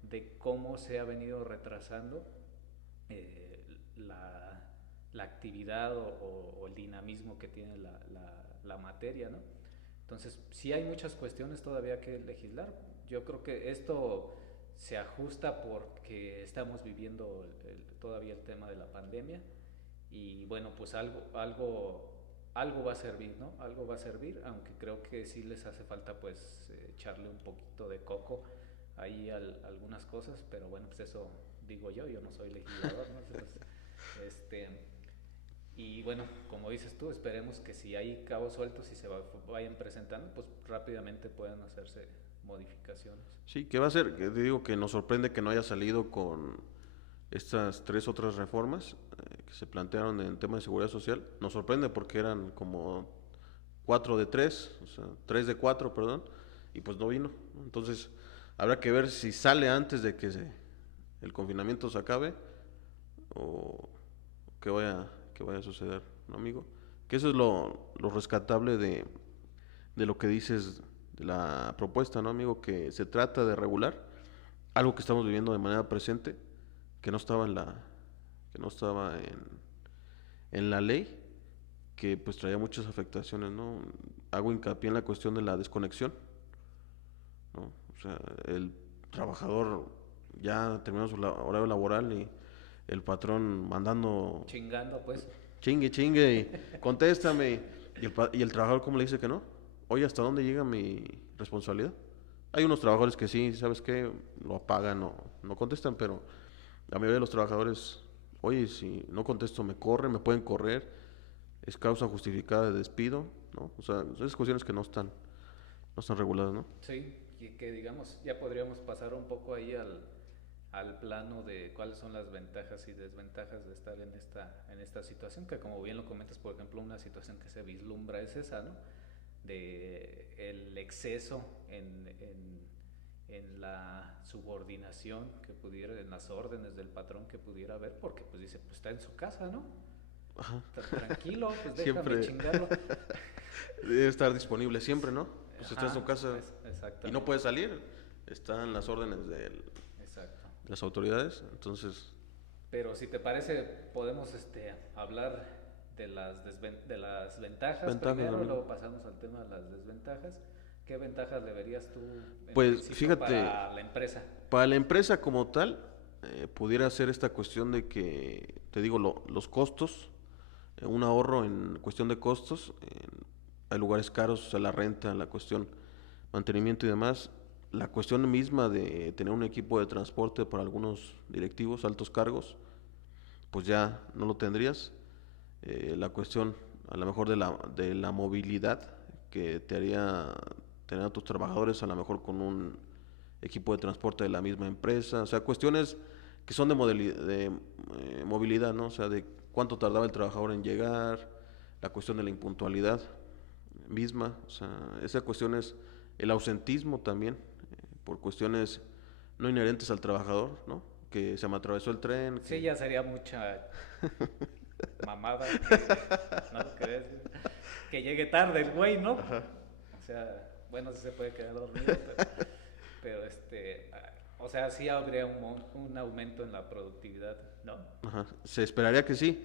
de cómo se ha venido retrasando la actividad o el dinamismo que tiene la materia, ¿no? Entonces, sí hay muchas cuestiones todavía que legislar. Yo creo que esto se ajusta porque estamos viviendo todavía el tema de la pandemia y bueno, pues algo va a servir, ¿no? Algo va a servir, aunque creo que sí les hace falta pues echarle un poquito de coco ahí a algunas cosas, pero bueno, pues eso digo yo no soy legislador, ¿no? Entonces, y bueno, como dices tú, esperemos que si hay cabos sueltos y se vayan presentando, pues rápidamente puedan hacerse modificaciones. Sí, ¿qué va a ser? Que te digo que nos sorprende que no haya salido con estas 3 otras reformas que se plantearon en tema de seguridad social. Nos sorprende porque eran como 4 de 3, o sea, 3 de 4, perdón, y pues no vino. Entonces, habrá que ver si sale antes de que el confinamiento se acabe o qué vaya a suceder, ¿no, amigo? Que eso es lo rescatable de lo que dices de la propuesta, ¿no, amigo? Que se trata de regular algo que estamos viviendo de manera presente, que no estaba que no estaba en la ley, que pues traía muchas afectaciones, ¿no? Hago hincapié en la cuestión de la desconexión, ¿no? O sea, el trabajador ya terminó su horario laboral y el patrón mandando Chingando, pues. chingue y contéstame y el trabajador cómo le dice que no. Oye, ¿hasta dónde llega mi responsabilidad? Hay unos trabajadores que sí, ¿sabes qué? Lo apagan o no contestan, pero la mayoría de los trabajadores, oye, si no contesto me corren, me pueden correr, es causa justificada de despido, ¿no? O sea, esas cuestiones que no están reguladas, ¿no? Sí, que digamos, ya podríamos pasar un poco ahí al plano de cuáles son las ventajas y desventajas de estar en esta situación, que como bien lo comentas, por ejemplo, una situación que se vislumbra es esa, ¿no? De el exceso en la subordinación que pudiera, en las órdenes del patrón que pudiera haber, porque pues dice, pues está en su casa, ¿no? Ajá. Está tranquilo, pues déjame Siempre chingarlo. debe estar disponible siempre, ¿no? Pues está en su casa y no puede salir, están las órdenes de Exacto. las autoridades, entonces... Pero si te parece, podemos hablar de de las ventajas primero, amigo. luego pasamos al tema de las desventajas. ¿Qué ventajas le verías tú en Pues principio fíjate, para la empresa? para la empresa como tal, pudiera ser esta cuestión de que, te digo, los costos, un ahorro en cuestión de costos, hay lugares caros, o sea, la renta, la cuestión mantenimiento y demás, la cuestión misma de tener un equipo de transporte para algunos directivos, altos cargos, pues ya no lo tendrías. La cuestión a lo mejor de la movilidad que te haría tener a tus trabajadores a lo mejor con un equipo de transporte de la misma empresa, o sea, cuestiones que son de movilidad, ¿no? O sea, de cuánto tardaba el trabajador en llegar, la cuestión de la impuntualidad misma, o sea, esa cuestión es el ausentismo también, por cuestiones no inherentes al trabajador, ¿no? Que se me atravesó el tren. Sí, ya sería mucha mamada, ¿no? Que llegue tarde el güey, ¿no? Ajá. O sea, bueno, sí se puede quedar dormido, pero o sea, sí habría un aumento en la productividad, ¿no? Ajá. Se esperaría que sí,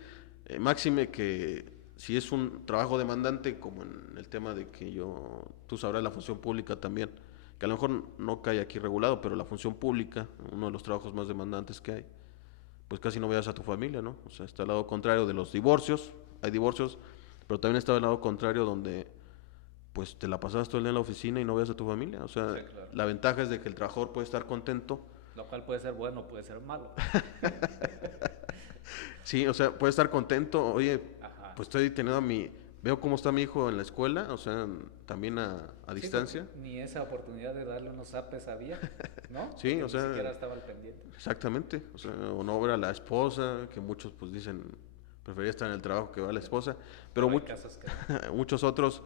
máxime que si es un trabajo demandante, como en el tema de que tú sabrás la función pública también, que a lo mejor no cae aquí regulado, pero la función pública, uno de los trabajos más demandantes que hay, pues casi no veas a tu familia, ¿no? O sea, está al lado contrario de los divorcios, hay divorcios, pero también está al lado contrario donde pues te la pasas todo el día en la oficina y no veas a tu familia. O sea, Sí, claro. la ventaja es de que el trabajador puede estar contento. Lo cual puede ser bueno, puede ser malo. Sí, o sea, puede estar contento. Oye, Ajá. pues estoy teniendo veo cómo está mi hijo en la escuela, o sea, también a Sí, distancia. porque ni esa oportunidad de darle unos zapes había, ¿no? Sí, Porque o ni sea, siquiera estaba al pendiente. exactamente. O sea, o no ver a la esposa, que muchos pues dicen, prefería estar en el trabajo que ver a la esposa. Pero Pero hay casos que no. muchos otros,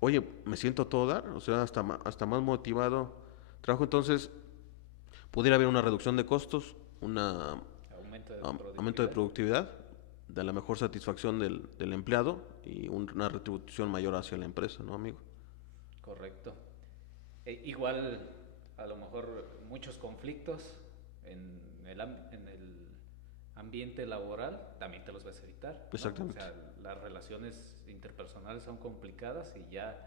oye, me siento a todo dar, o sea, hasta más motivado trabajo. Entonces, pudiera haber una reducción de costos, Aumento de aumento de productividad. productividad, de la mejor satisfacción del empleado y una retribución mayor hacia la empresa, ¿no, amigo? Correcto. Igual, a lo mejor muchos conflictos en el ambiente laboral también te los vas a evitar, ¿no? O Exactamente. sea, las relaciones interpersonales son complicadas y ya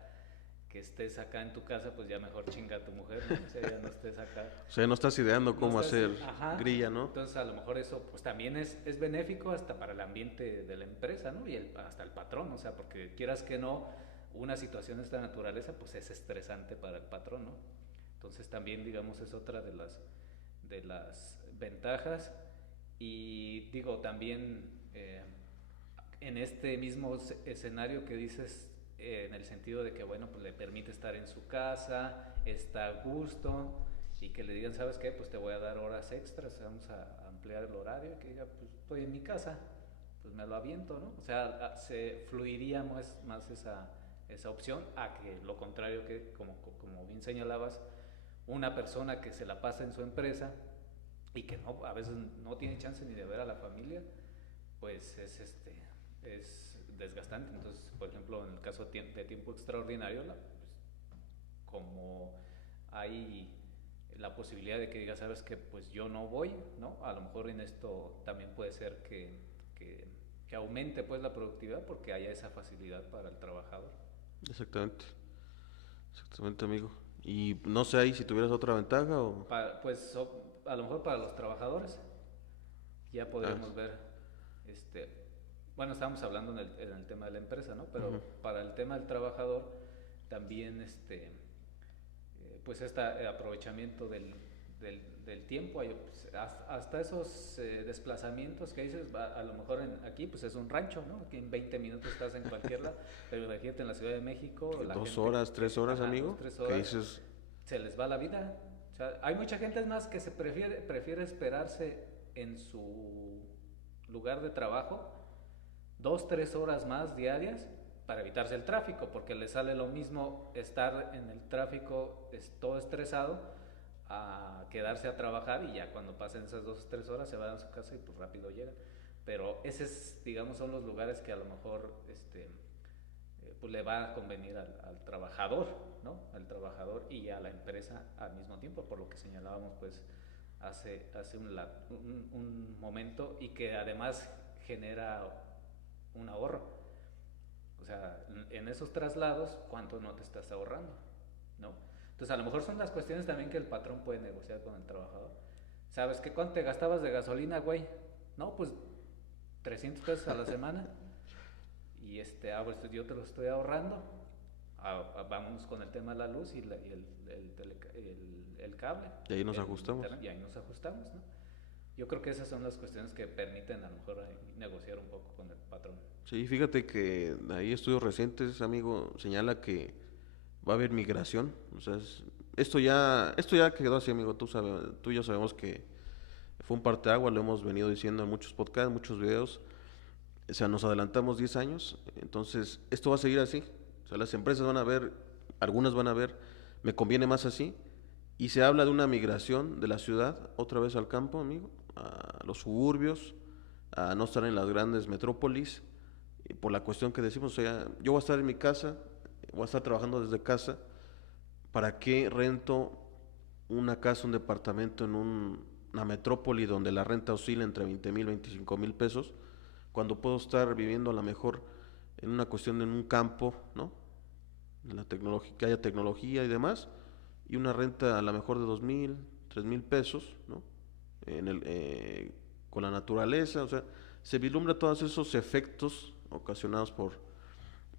que estés acá en tu casa, pues ya mejor chinga a tu mujer, ¿no? O sea, ya no estés acá. O sea, no estás ideando No cómo estás, hacer ajá. grilla, ¿no? Entonces, a lo mejor eso pues también es benéfico hasta para el ambiente de la empresa, ¿no? Y hasta el patrón, o sea, porque quieras que no, una situación de esta naturaleza pues es estresante para el patrón, ¿no? Entonces también, digamos, es otra de las ventajas. Y digo, también en este mismo escenario que dices, en el sentido de que, bueno, pues le permite estar en su casa, está a gusto, y que le digan, ¿sabes qué? Pues te voy a dar horas extras, vamos a ampliar el horario, que diga, pues estoy en mi casa, pues me lo aviento, ¿no? O sea, se fluiría más esa opción a que lo contrario que, como bien señalabas, una persona que se la pasa en su empresa y que no, a veces no tiene chance ni de ver a la familia, pues es desgastante. Entonces, por ejemplo, en el caso de tiempo extraordinario, pues, como hay la posibilidad de que diga, sabes que pues yo no voy, ¿no? A lo mejor en esto también puede ser que, que aumente pues la productividad porque haya esa facilidad para el trabajador. Exactamente. Exactamente, amigo. Y no sé ahí si tuvieras otra ventaja o... Pues a lo mejor para los trabajadores ya Ah, podríamos ver, este, bueno, estábamos hablando en el tema de la empresa, ¿no? Pero ujú. para el tema del trabajador también, pues este aprovechamiento del tiempo, pues, hasta esos desplazamientos que dices, a lo mejor aquí pues es un rancho, ¿no? Que en 20 minutos estás en cualquier lado, pero imagínate en la Ciudad de México, la 2 horas, gente 3 horas, ajá, amigo. 2, 3 Que horas, dices, se les va la vida. O sea, hay mucha gente es más que prefiere esperarse en su lugar de trabajo 2, 3 horas más diarias para evitarse el tráfico, porque le sale lo mismo estar en el tráfico todo estresado a quedarse a trabajar y ya cuando pasen esas 2 o 3 horas se van a su casa y pues rápido llegan. Pero esos, digamos, son los lugares que a lo mejor pues le va a convenir al trabajador, ¿no? Al trabajador y a la empresa al mismo tiempo, por lo que señalábamos pues hace un momento y que además genera un ahorro. O sea, en esos traslados, ¿cuánto no te estás ahorrando? ¿No? Entonces, a lo mejor son las cuestiones también que el patrón puede negociar con el trabajador. ¿Sabes qué? ¿Cuánto te gastabas de gasolina, güey? No, pues 300 pesos a la semana. Y pues yo te lo estoy ahorrando. Vamos con el tema de la luz y el cable. y ahí nos ajustamos. Internet, y ahí nos ajustamos, ¿no? Yo creo que esas son las cuestiones que permiten a lo mejor negociar un poco con el patrón. Sí, fíjate que ahí estudios recientes, amigo, señala que va a haber migración. O sea, esto ya quedó así, amigo. Tú y yo sabemos que fue un parteaguas, lo hemos venido diciendo en muchos podcasts, muchos videos. O sea, nos adelantamos 10 años, entonces esto va a seguir así. O sea, las empresas van a ver, algunas van a ver, me conviene más así. Y se habla de una migración de la ciudad otra vez al campo, amigo, a los suburbios, a no estar en las grandes metrópolis, y por la cuestión que decimos, o sea, yo voy a estar en mi casa, voy a estar trabajando desde casa, ¿para qué rento una casa, un departamento en una metrópoli donde la renta oscila entre 20,000, 25,000 pesos, cuando puedo estar viviendo a lo mejor en una cuestión en un campo, ¿no? En la tecnología, que haya tecnología y demás, y una renta a lo mejor de 2,000, 3,000 pesos, ¿no? En con la naturaleza, o sea, se vislumbra todos esos efectos ocasionados por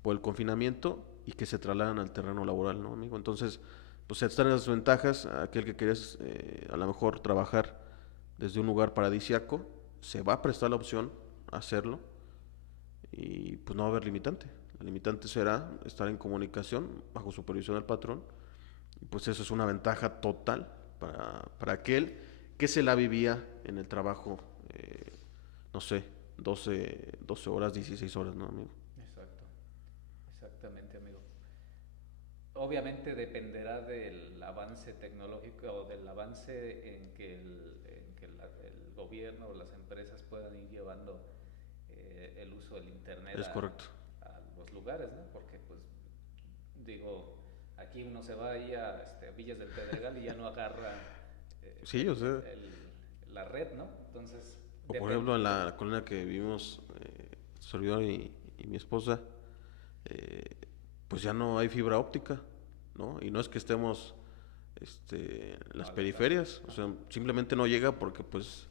el confinamiento y que se trasladan al terreno laboral, ¿no, amigo? Entonces, pues están las ventajas, aquel que quieres a lo mejor trabajar desde un lugar paradisiaco, se va a prestar la opción a hacerlo y pues no va a haber limitante. La limitante será estar en comunicación bajo supervisión del patrón y pues eso es una ventaja total para aquel que se la vivía en el trabajo, no sé, 12 horas, 16 horas, ¿no, amigo? Exacto, exactamente, amigo. Obviamente dependerá del avance tecnológico o del avance en que el gobierno o las empresas puedan ir llevando el uso del internet Es correcto. a los lugares, ¿no? Porque pues digo, aquí uno se va ahí a Villas del Pedregal y ya no agarra Sí, o sea, la red, ¿no? Entonces, o por ejemplo en la colonia que vivimos, tu servidor y mi esposa, eh, pues ya no hay fibra óptica, ¿no? Y no es que estemos en las periferias, o sea, simplemente no llega porque pues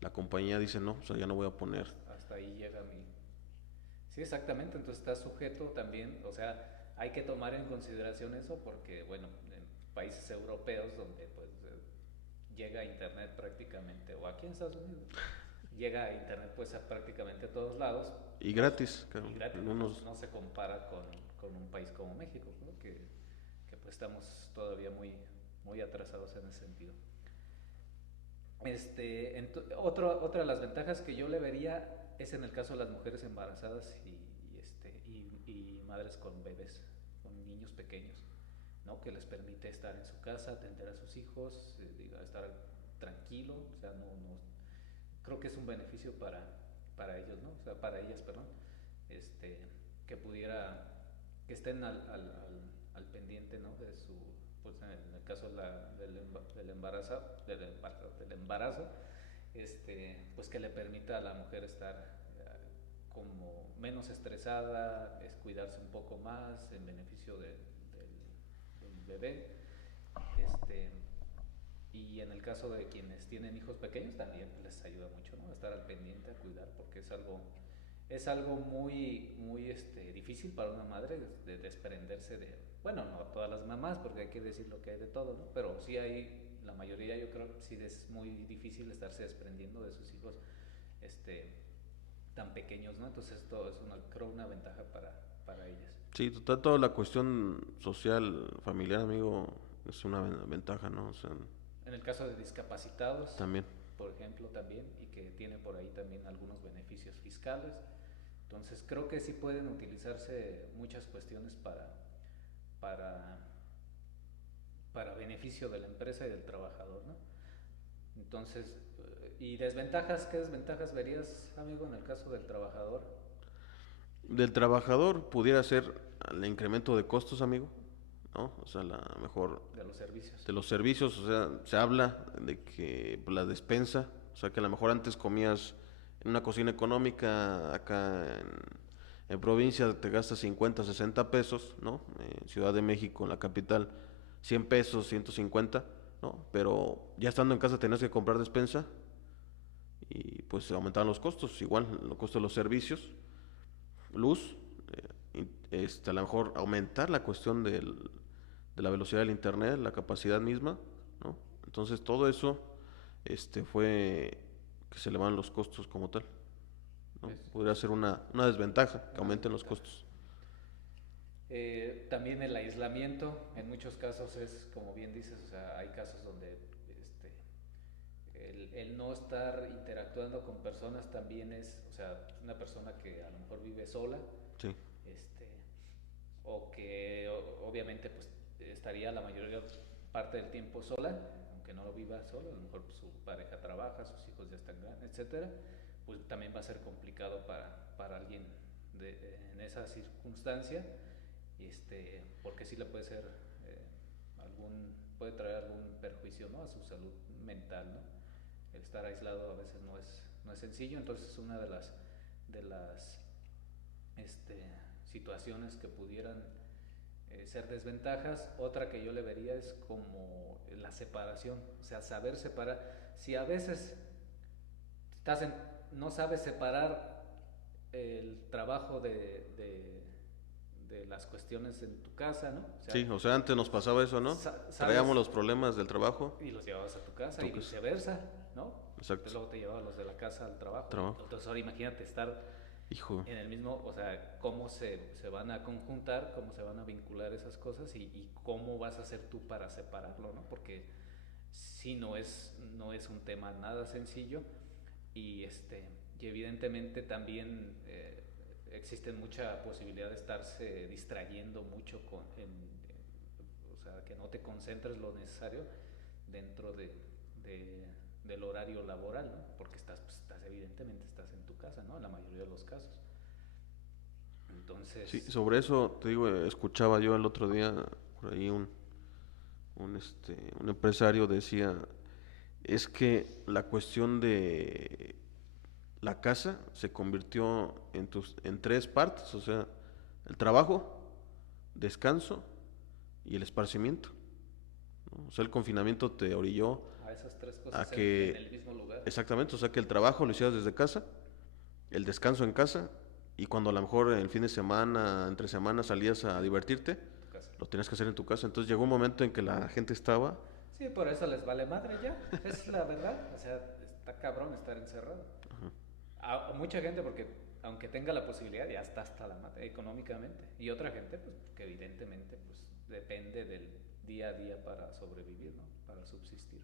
la compañía dice no, o sea, ya no voy a poner. hasta ahí llega mi... Sí, exactamente, entonces está sujeto también, o sea, hay que tomar en consideración eso porque, bueno, en países europeos donde pues llega internet prácticamente, o aquí en Estados Unidos, llega internet pues a prácticamente todos lados. Y gratis, claro, Y gratis, en no, unos... no se compara con un país como México, ¿no? Que pues estamos todavía muy atrasados en ese sentido. Otra de las ventajas que yo le vería es en el caso de las mujeres embarazadas y madres con bebés, con niños pequeños, ¿no? Que les permite estar en su casa, atender a sus hijos, estar tranquilo, o sea, creo que es un beneficio para ellos, ¿no? O sea, para ellas, perdón, este, que pudiera, que estén al pendiente, ¿no? De su, pues en el caso de del embarazo, pues que le permita a la mujer estar como menos estresada, es cuidarse un poco más en beneficio del bebé. Este, y en el caso de quienes tienen hijos pequeños también les ayuda mucho, ¿no? A estar al pendiente, a cuidar, porque es algo muy difícil para una madre de desprenderse de, bueno, no todas las mamás, porque hay que decir lo que hay de todo, ¿no? Pero sí hay, la mayoría yo creo que sí es muy difícil estarse desprendiendo de sus hijos tan pequeños, ¿no? Entonces esto es creo una ventaja para ellas. Sí, total, toda la cuestión social, familiar, amigo, es una ventaja, ¿no? O sea, En el caso de discapacitados, también. por ejemplo, también, y que tiene por ahí también algunos beneficios fiscales. Entonces, creo que sí pueden utilizarse muchas cuestiones para, para beneficio de la empresa y del trabajador, ¿no? Entonces, ¿y desventajas? ¿Qué desventajas verías, amigo, en el caso del trabajador? Del trabajador pudiera ser el incremento de costos, amigo, ¿no? O sea, la mejor De los servicios. de los servicios, o sea, se habla de que pues, la despensa, o sea, que a lo mejor antes comías en una cocina económica, acá en provincia te gastas 50, 60 pesos, ¿no? En Ciudad de México, en la capital, 100 pesos, 150, ¿no? Pero ya estando en casa tenías que comprar despensa y pues aumentaban los costos, igual los costos de los servicios, luz, a lo mejor aumentar la cuestión de la velocidad del internet, la capacidad misma, ¿no? Entonces todo eso fue que se elevan los costos como tal, ¿no? Es Podría ser una desventaja, que una aumenten los desventaja. costos. También el aislamiento, en muchos casos es, como bien dices, o sea, hay casos donde el no estar interactuando con personas también es, o sea, una persona que a lo mejor vive sola, Sí, este, o que obviamente pues estaría la mayoría parte del tiempo sola, aunque no lo viva solo, a lo mejor pues, su pareja trabaja, sus hijos ya están grandes, etcétera, pues también va a ser complicado para alguien en esa circunstancia, porque sí le puede ser puede traer algún perjuicio, ¿no? A su salud mental, ¿no? El estar aislado a veces no es sencillo, entonces una de las este, situaciones que pudieran ser desventajas. Otra que yo le vería es como la separación, o sea, saber separar. Si a veces no sabes separar el trabajo de las cuestiones en tu casa, ¿no? O sea, Sí, o sea, antes nos pasaba eso, ¿no? Traíamos los problemas del trabajo. Y los llevabas a tu casa y viceversa, ¿no? Exacto. Luego te llevabas los de la casa al trabajo. Entonces ahora imagínate estar en el mismo, o sea, cómo se van a conjuntar, cómo se van a vincular esas cosas y cómo vas a hacer tú para separarlo, ¿no? Porque sí no es un tema nada sencillo y y evidentemente también existe mucha posibilidad de estarse distrayendo mucho o sea, que no te concentres lo necesario dentro del horario laboral, ¿no? Porque evidentemente estás en tu casa, ¿no? En la mayoría de los casos. Entonces... Sí, sobre eso, te digo, escuchaba yo el otro día, por ahí un empresario decía, es que la cuestión de la casa se convirtió en tres partes, o sea, el trabajo, descanso y el esparcimiento, ¿no? O sea, el confinamiento te orilló a esas tres cosas a que, en el mismo lugar. exactamente, o sea, que el trabajo lo hicieras desde casa, el descanso en casa, y cuando a lo mejor el fin de semana, entre semanas salías a divertirte, lo tenías que hacer en tu casa. Entonces llegó un momento en que la gente estaba... Sí, por eso les vale madre ya, es la verdad, o sea, está cabrón estar encerrado. A mucha gente porque aunque tenga la posibilidad ya está hasta la madre económicamente, y otra gente pues que evidentemente pues depende del día a día para sobrevivir, ¿no? Para subsistir.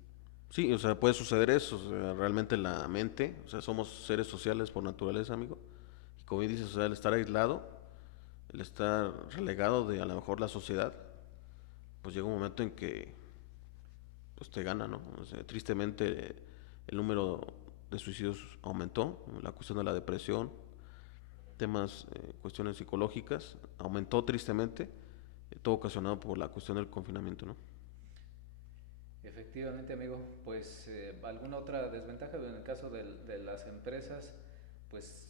Sí, o sea, puede suceder eso, o sea, realmente la mente, o sea, somos seres sociales por naturaleza, amigo. Y como bien dices, o sea, el estar aislado, el estar relegado de a lo mejor la sociedad, pues llega un momento en que pues te gana, ¿no? O sea, tristemente el número de suicidios aumentó, la cuestión de la depresión, temas, cuestiones psicológicas, aumentó tristemente, todo ocasionado por la cuestión del confinamiento, ¿no? Efectivamente, amigo. Pues alguna otra desventaja en el caso de las empresas, pues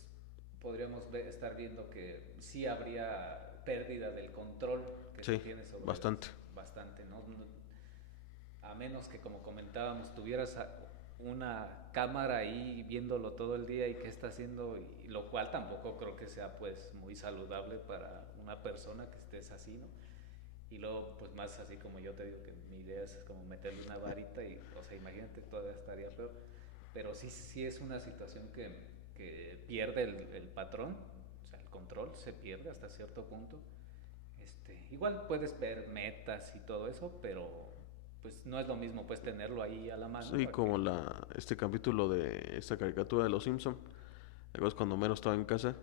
podríamos estar viendo que sí habría pérdida del control que Sí, se tiene sobre bastante. bastante, ¿no? A menos que, como comentábamos, tuvieras una cámara ahí viéndolo todo el día y qué está haciendo, y lo cual tampoco creo que sea pues muy saludable para una persona que estés así, ¿no? Y luego, pues más así como yo te digo que mi idea es como meterle una varita y, o sea, imagínate, todavía estaría peor. Pero sí es una situación que pierde el patrón, o sea, el control se pierde hasta cierto punto. Igual puedes ver metas y todo eso, pero pues no es lo mismo pues tenerlo ahí a la mano. Sí, como este capítulo de esta caricatura de Los Simpson. ¿Te acuerdas cuando Homero estaba en casa?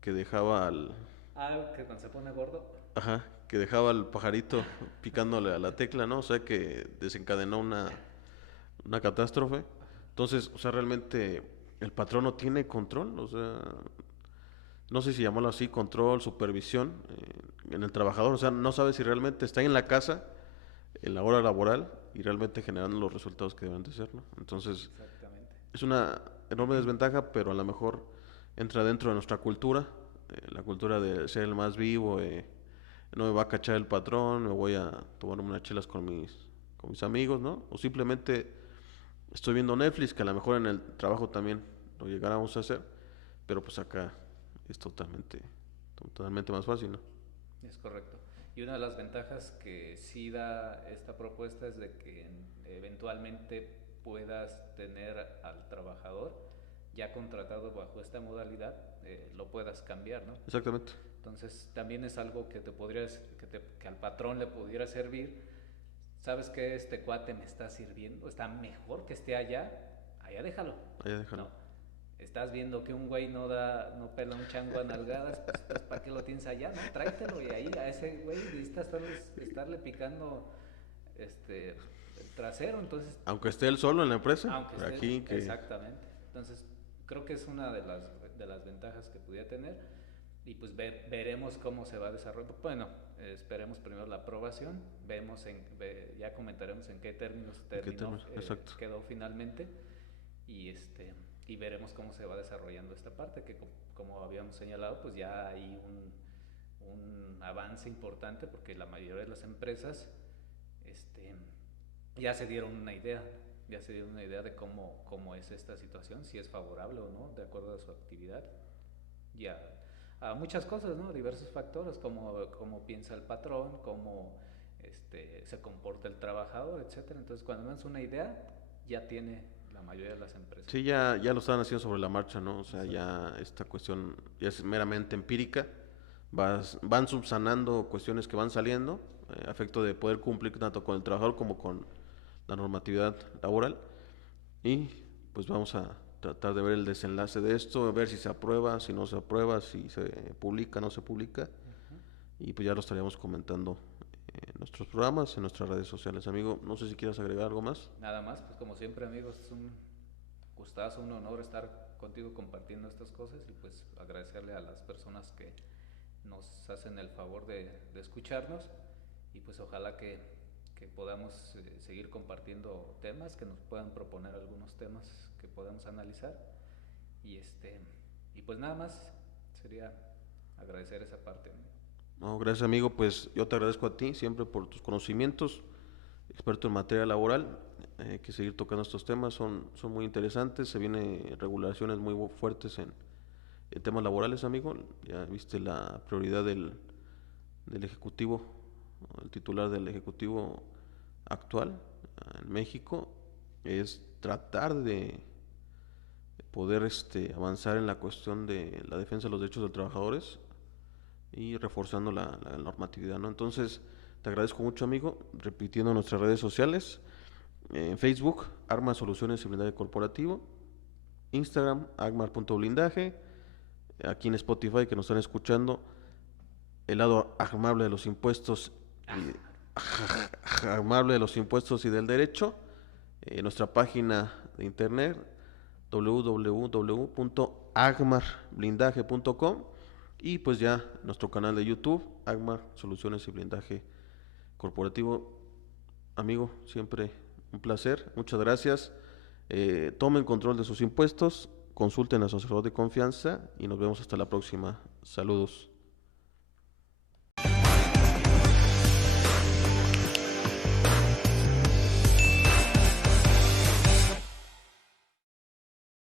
Que dejaba al... Ah, que cuando se pone gordo. Ajá, que dejaba al pajarito picándole a la tecla, ¿no? O sea, que desencadenó una catástrofe. Entonces, o sea, realmente el patrón no tiene control, o sea, no sé si llamarlo así, control, supervisión en el trabajador. O sea, no sabe si realmente está en la casa, en la hora laboral, y realmente generando los resultados que deben de ser, ¿no? Entonces, es una enorme desventaja, pero a lo mejor entra dentro de nuestra cultura, la cultura de ser el más vivo, no me va a cachar el patrón, me voy a tomar unas chelas con mis amigos, ¿no? O simplemente estoy viendo Netflix, que a lo mejor en el trabajo también lo llegáramos a hacer, pero pues acá es totalmente más fácil, ¿no? Es correcto. Y una de las ventajas que sí da esta propuesta es de que eventualmente puedas tener al trabajador ya contratado bajo esta modalidad, lo puedas cambiar, ¿no? Exactamente. Entonces también es algo que que al patrón le pudiera servir. ¿Sabes que este cuate me está sirviendo? Está mejor que esté allá, allá déjalo. Allá déjalo. No. Estás viendo que un güey no pela un chango a nalgadas, pues ¿para qué lo tienes allá? No, tráetelo, y ahí a ese güey necesita estarle picando el trasero, entonces... Aunque esté él solo en la empresa, aunque esté, aquí que... exactamente. Entonces, creo que es una de las ventajas que pudiera tener, y pues veremos cómo se va a desarrollar. Bueno, esperemos primero la aprobación, ya comentaremos en qué términos quedó finalmente, y y veremos cómo se va desarrollando esta parte, que como habíamos señalado, pues ya hay un avance importante, porque la mayoría de las empresas ya se dieron una idea, de cómo es esta situación, si es favorable o no, de acuerdo a su actividad, ya a muchas cosas, ¿no? Diversos factores, cómo piensa el patrón, cómo se comporta el trabajador, etcétera. Entonces, cuando menos una idea, ya tiene la mayoría de las empresas. Sí, ya lo están haciendo sobre la marcha, ¿no? O sea, ya esta cuestión ya es meramente empírica. Van subsanando cuestiones que van saliendo, a efecto de poder cumplir tanto con el trabajador como con la normatividad laboral. Y pues vamos a tratar de ver el desenlace de esto, a ver si se aprueba, si no se aprueba, si se publica, no se publica. Y pues ya lo estaríamos comentando en nuestros programas, en nuestras redes sociales. Amigo, no sé si quieras agregar algo más. Nada más, pues como siempre, amigos, es un gustazo, un honor estar contigo compartiendo estas cosas, y pues agradecerle a las personas que nos hacen el favor de escucharnos, y pues ojalá que podamos seguir compartiendo temas, que nos puedan proponer algunos temas que podamos analizar, y pues nada más, sería agradecer esa parte. No, gracias, amigo, pues yo te agradezco a ti siempre por tus conocimientos, experto en materia laboral. Hay que seguir tocando estos temas, son muy interesantes, se vienen regulaciones muy fuertes en temas laborales, amigo. Ya viste la prioridad del Ejecutivo, el titular del Ejecutivo actual en México, es tratar de poder avanzar en la cuestión de la defensa de los derechos de los trabajadores y reforzando la normatividad, ¿no? Entonces, te agradezco mucho, amigo, repitiendo nuestras redes sociales, en Facebook, Agmar Soluciones y Blindaje Corporativo, Instagram, agmar.blindaje, aquí en Spotify, que nos están escuchando, el lado amable de los impuestos amable de los impuestos y del derecho, nuestra página de internet www.agmarblindaje.com, y pues ya nuestro canal de YouTube, Agmar Soluciones y Blindaje Corporativo. Amigo, siempre un placer, muchas gracias. Tomen control de sus impuestos, consulten a su asesor de confianza y nos vemos hasta la próxima. Saludos.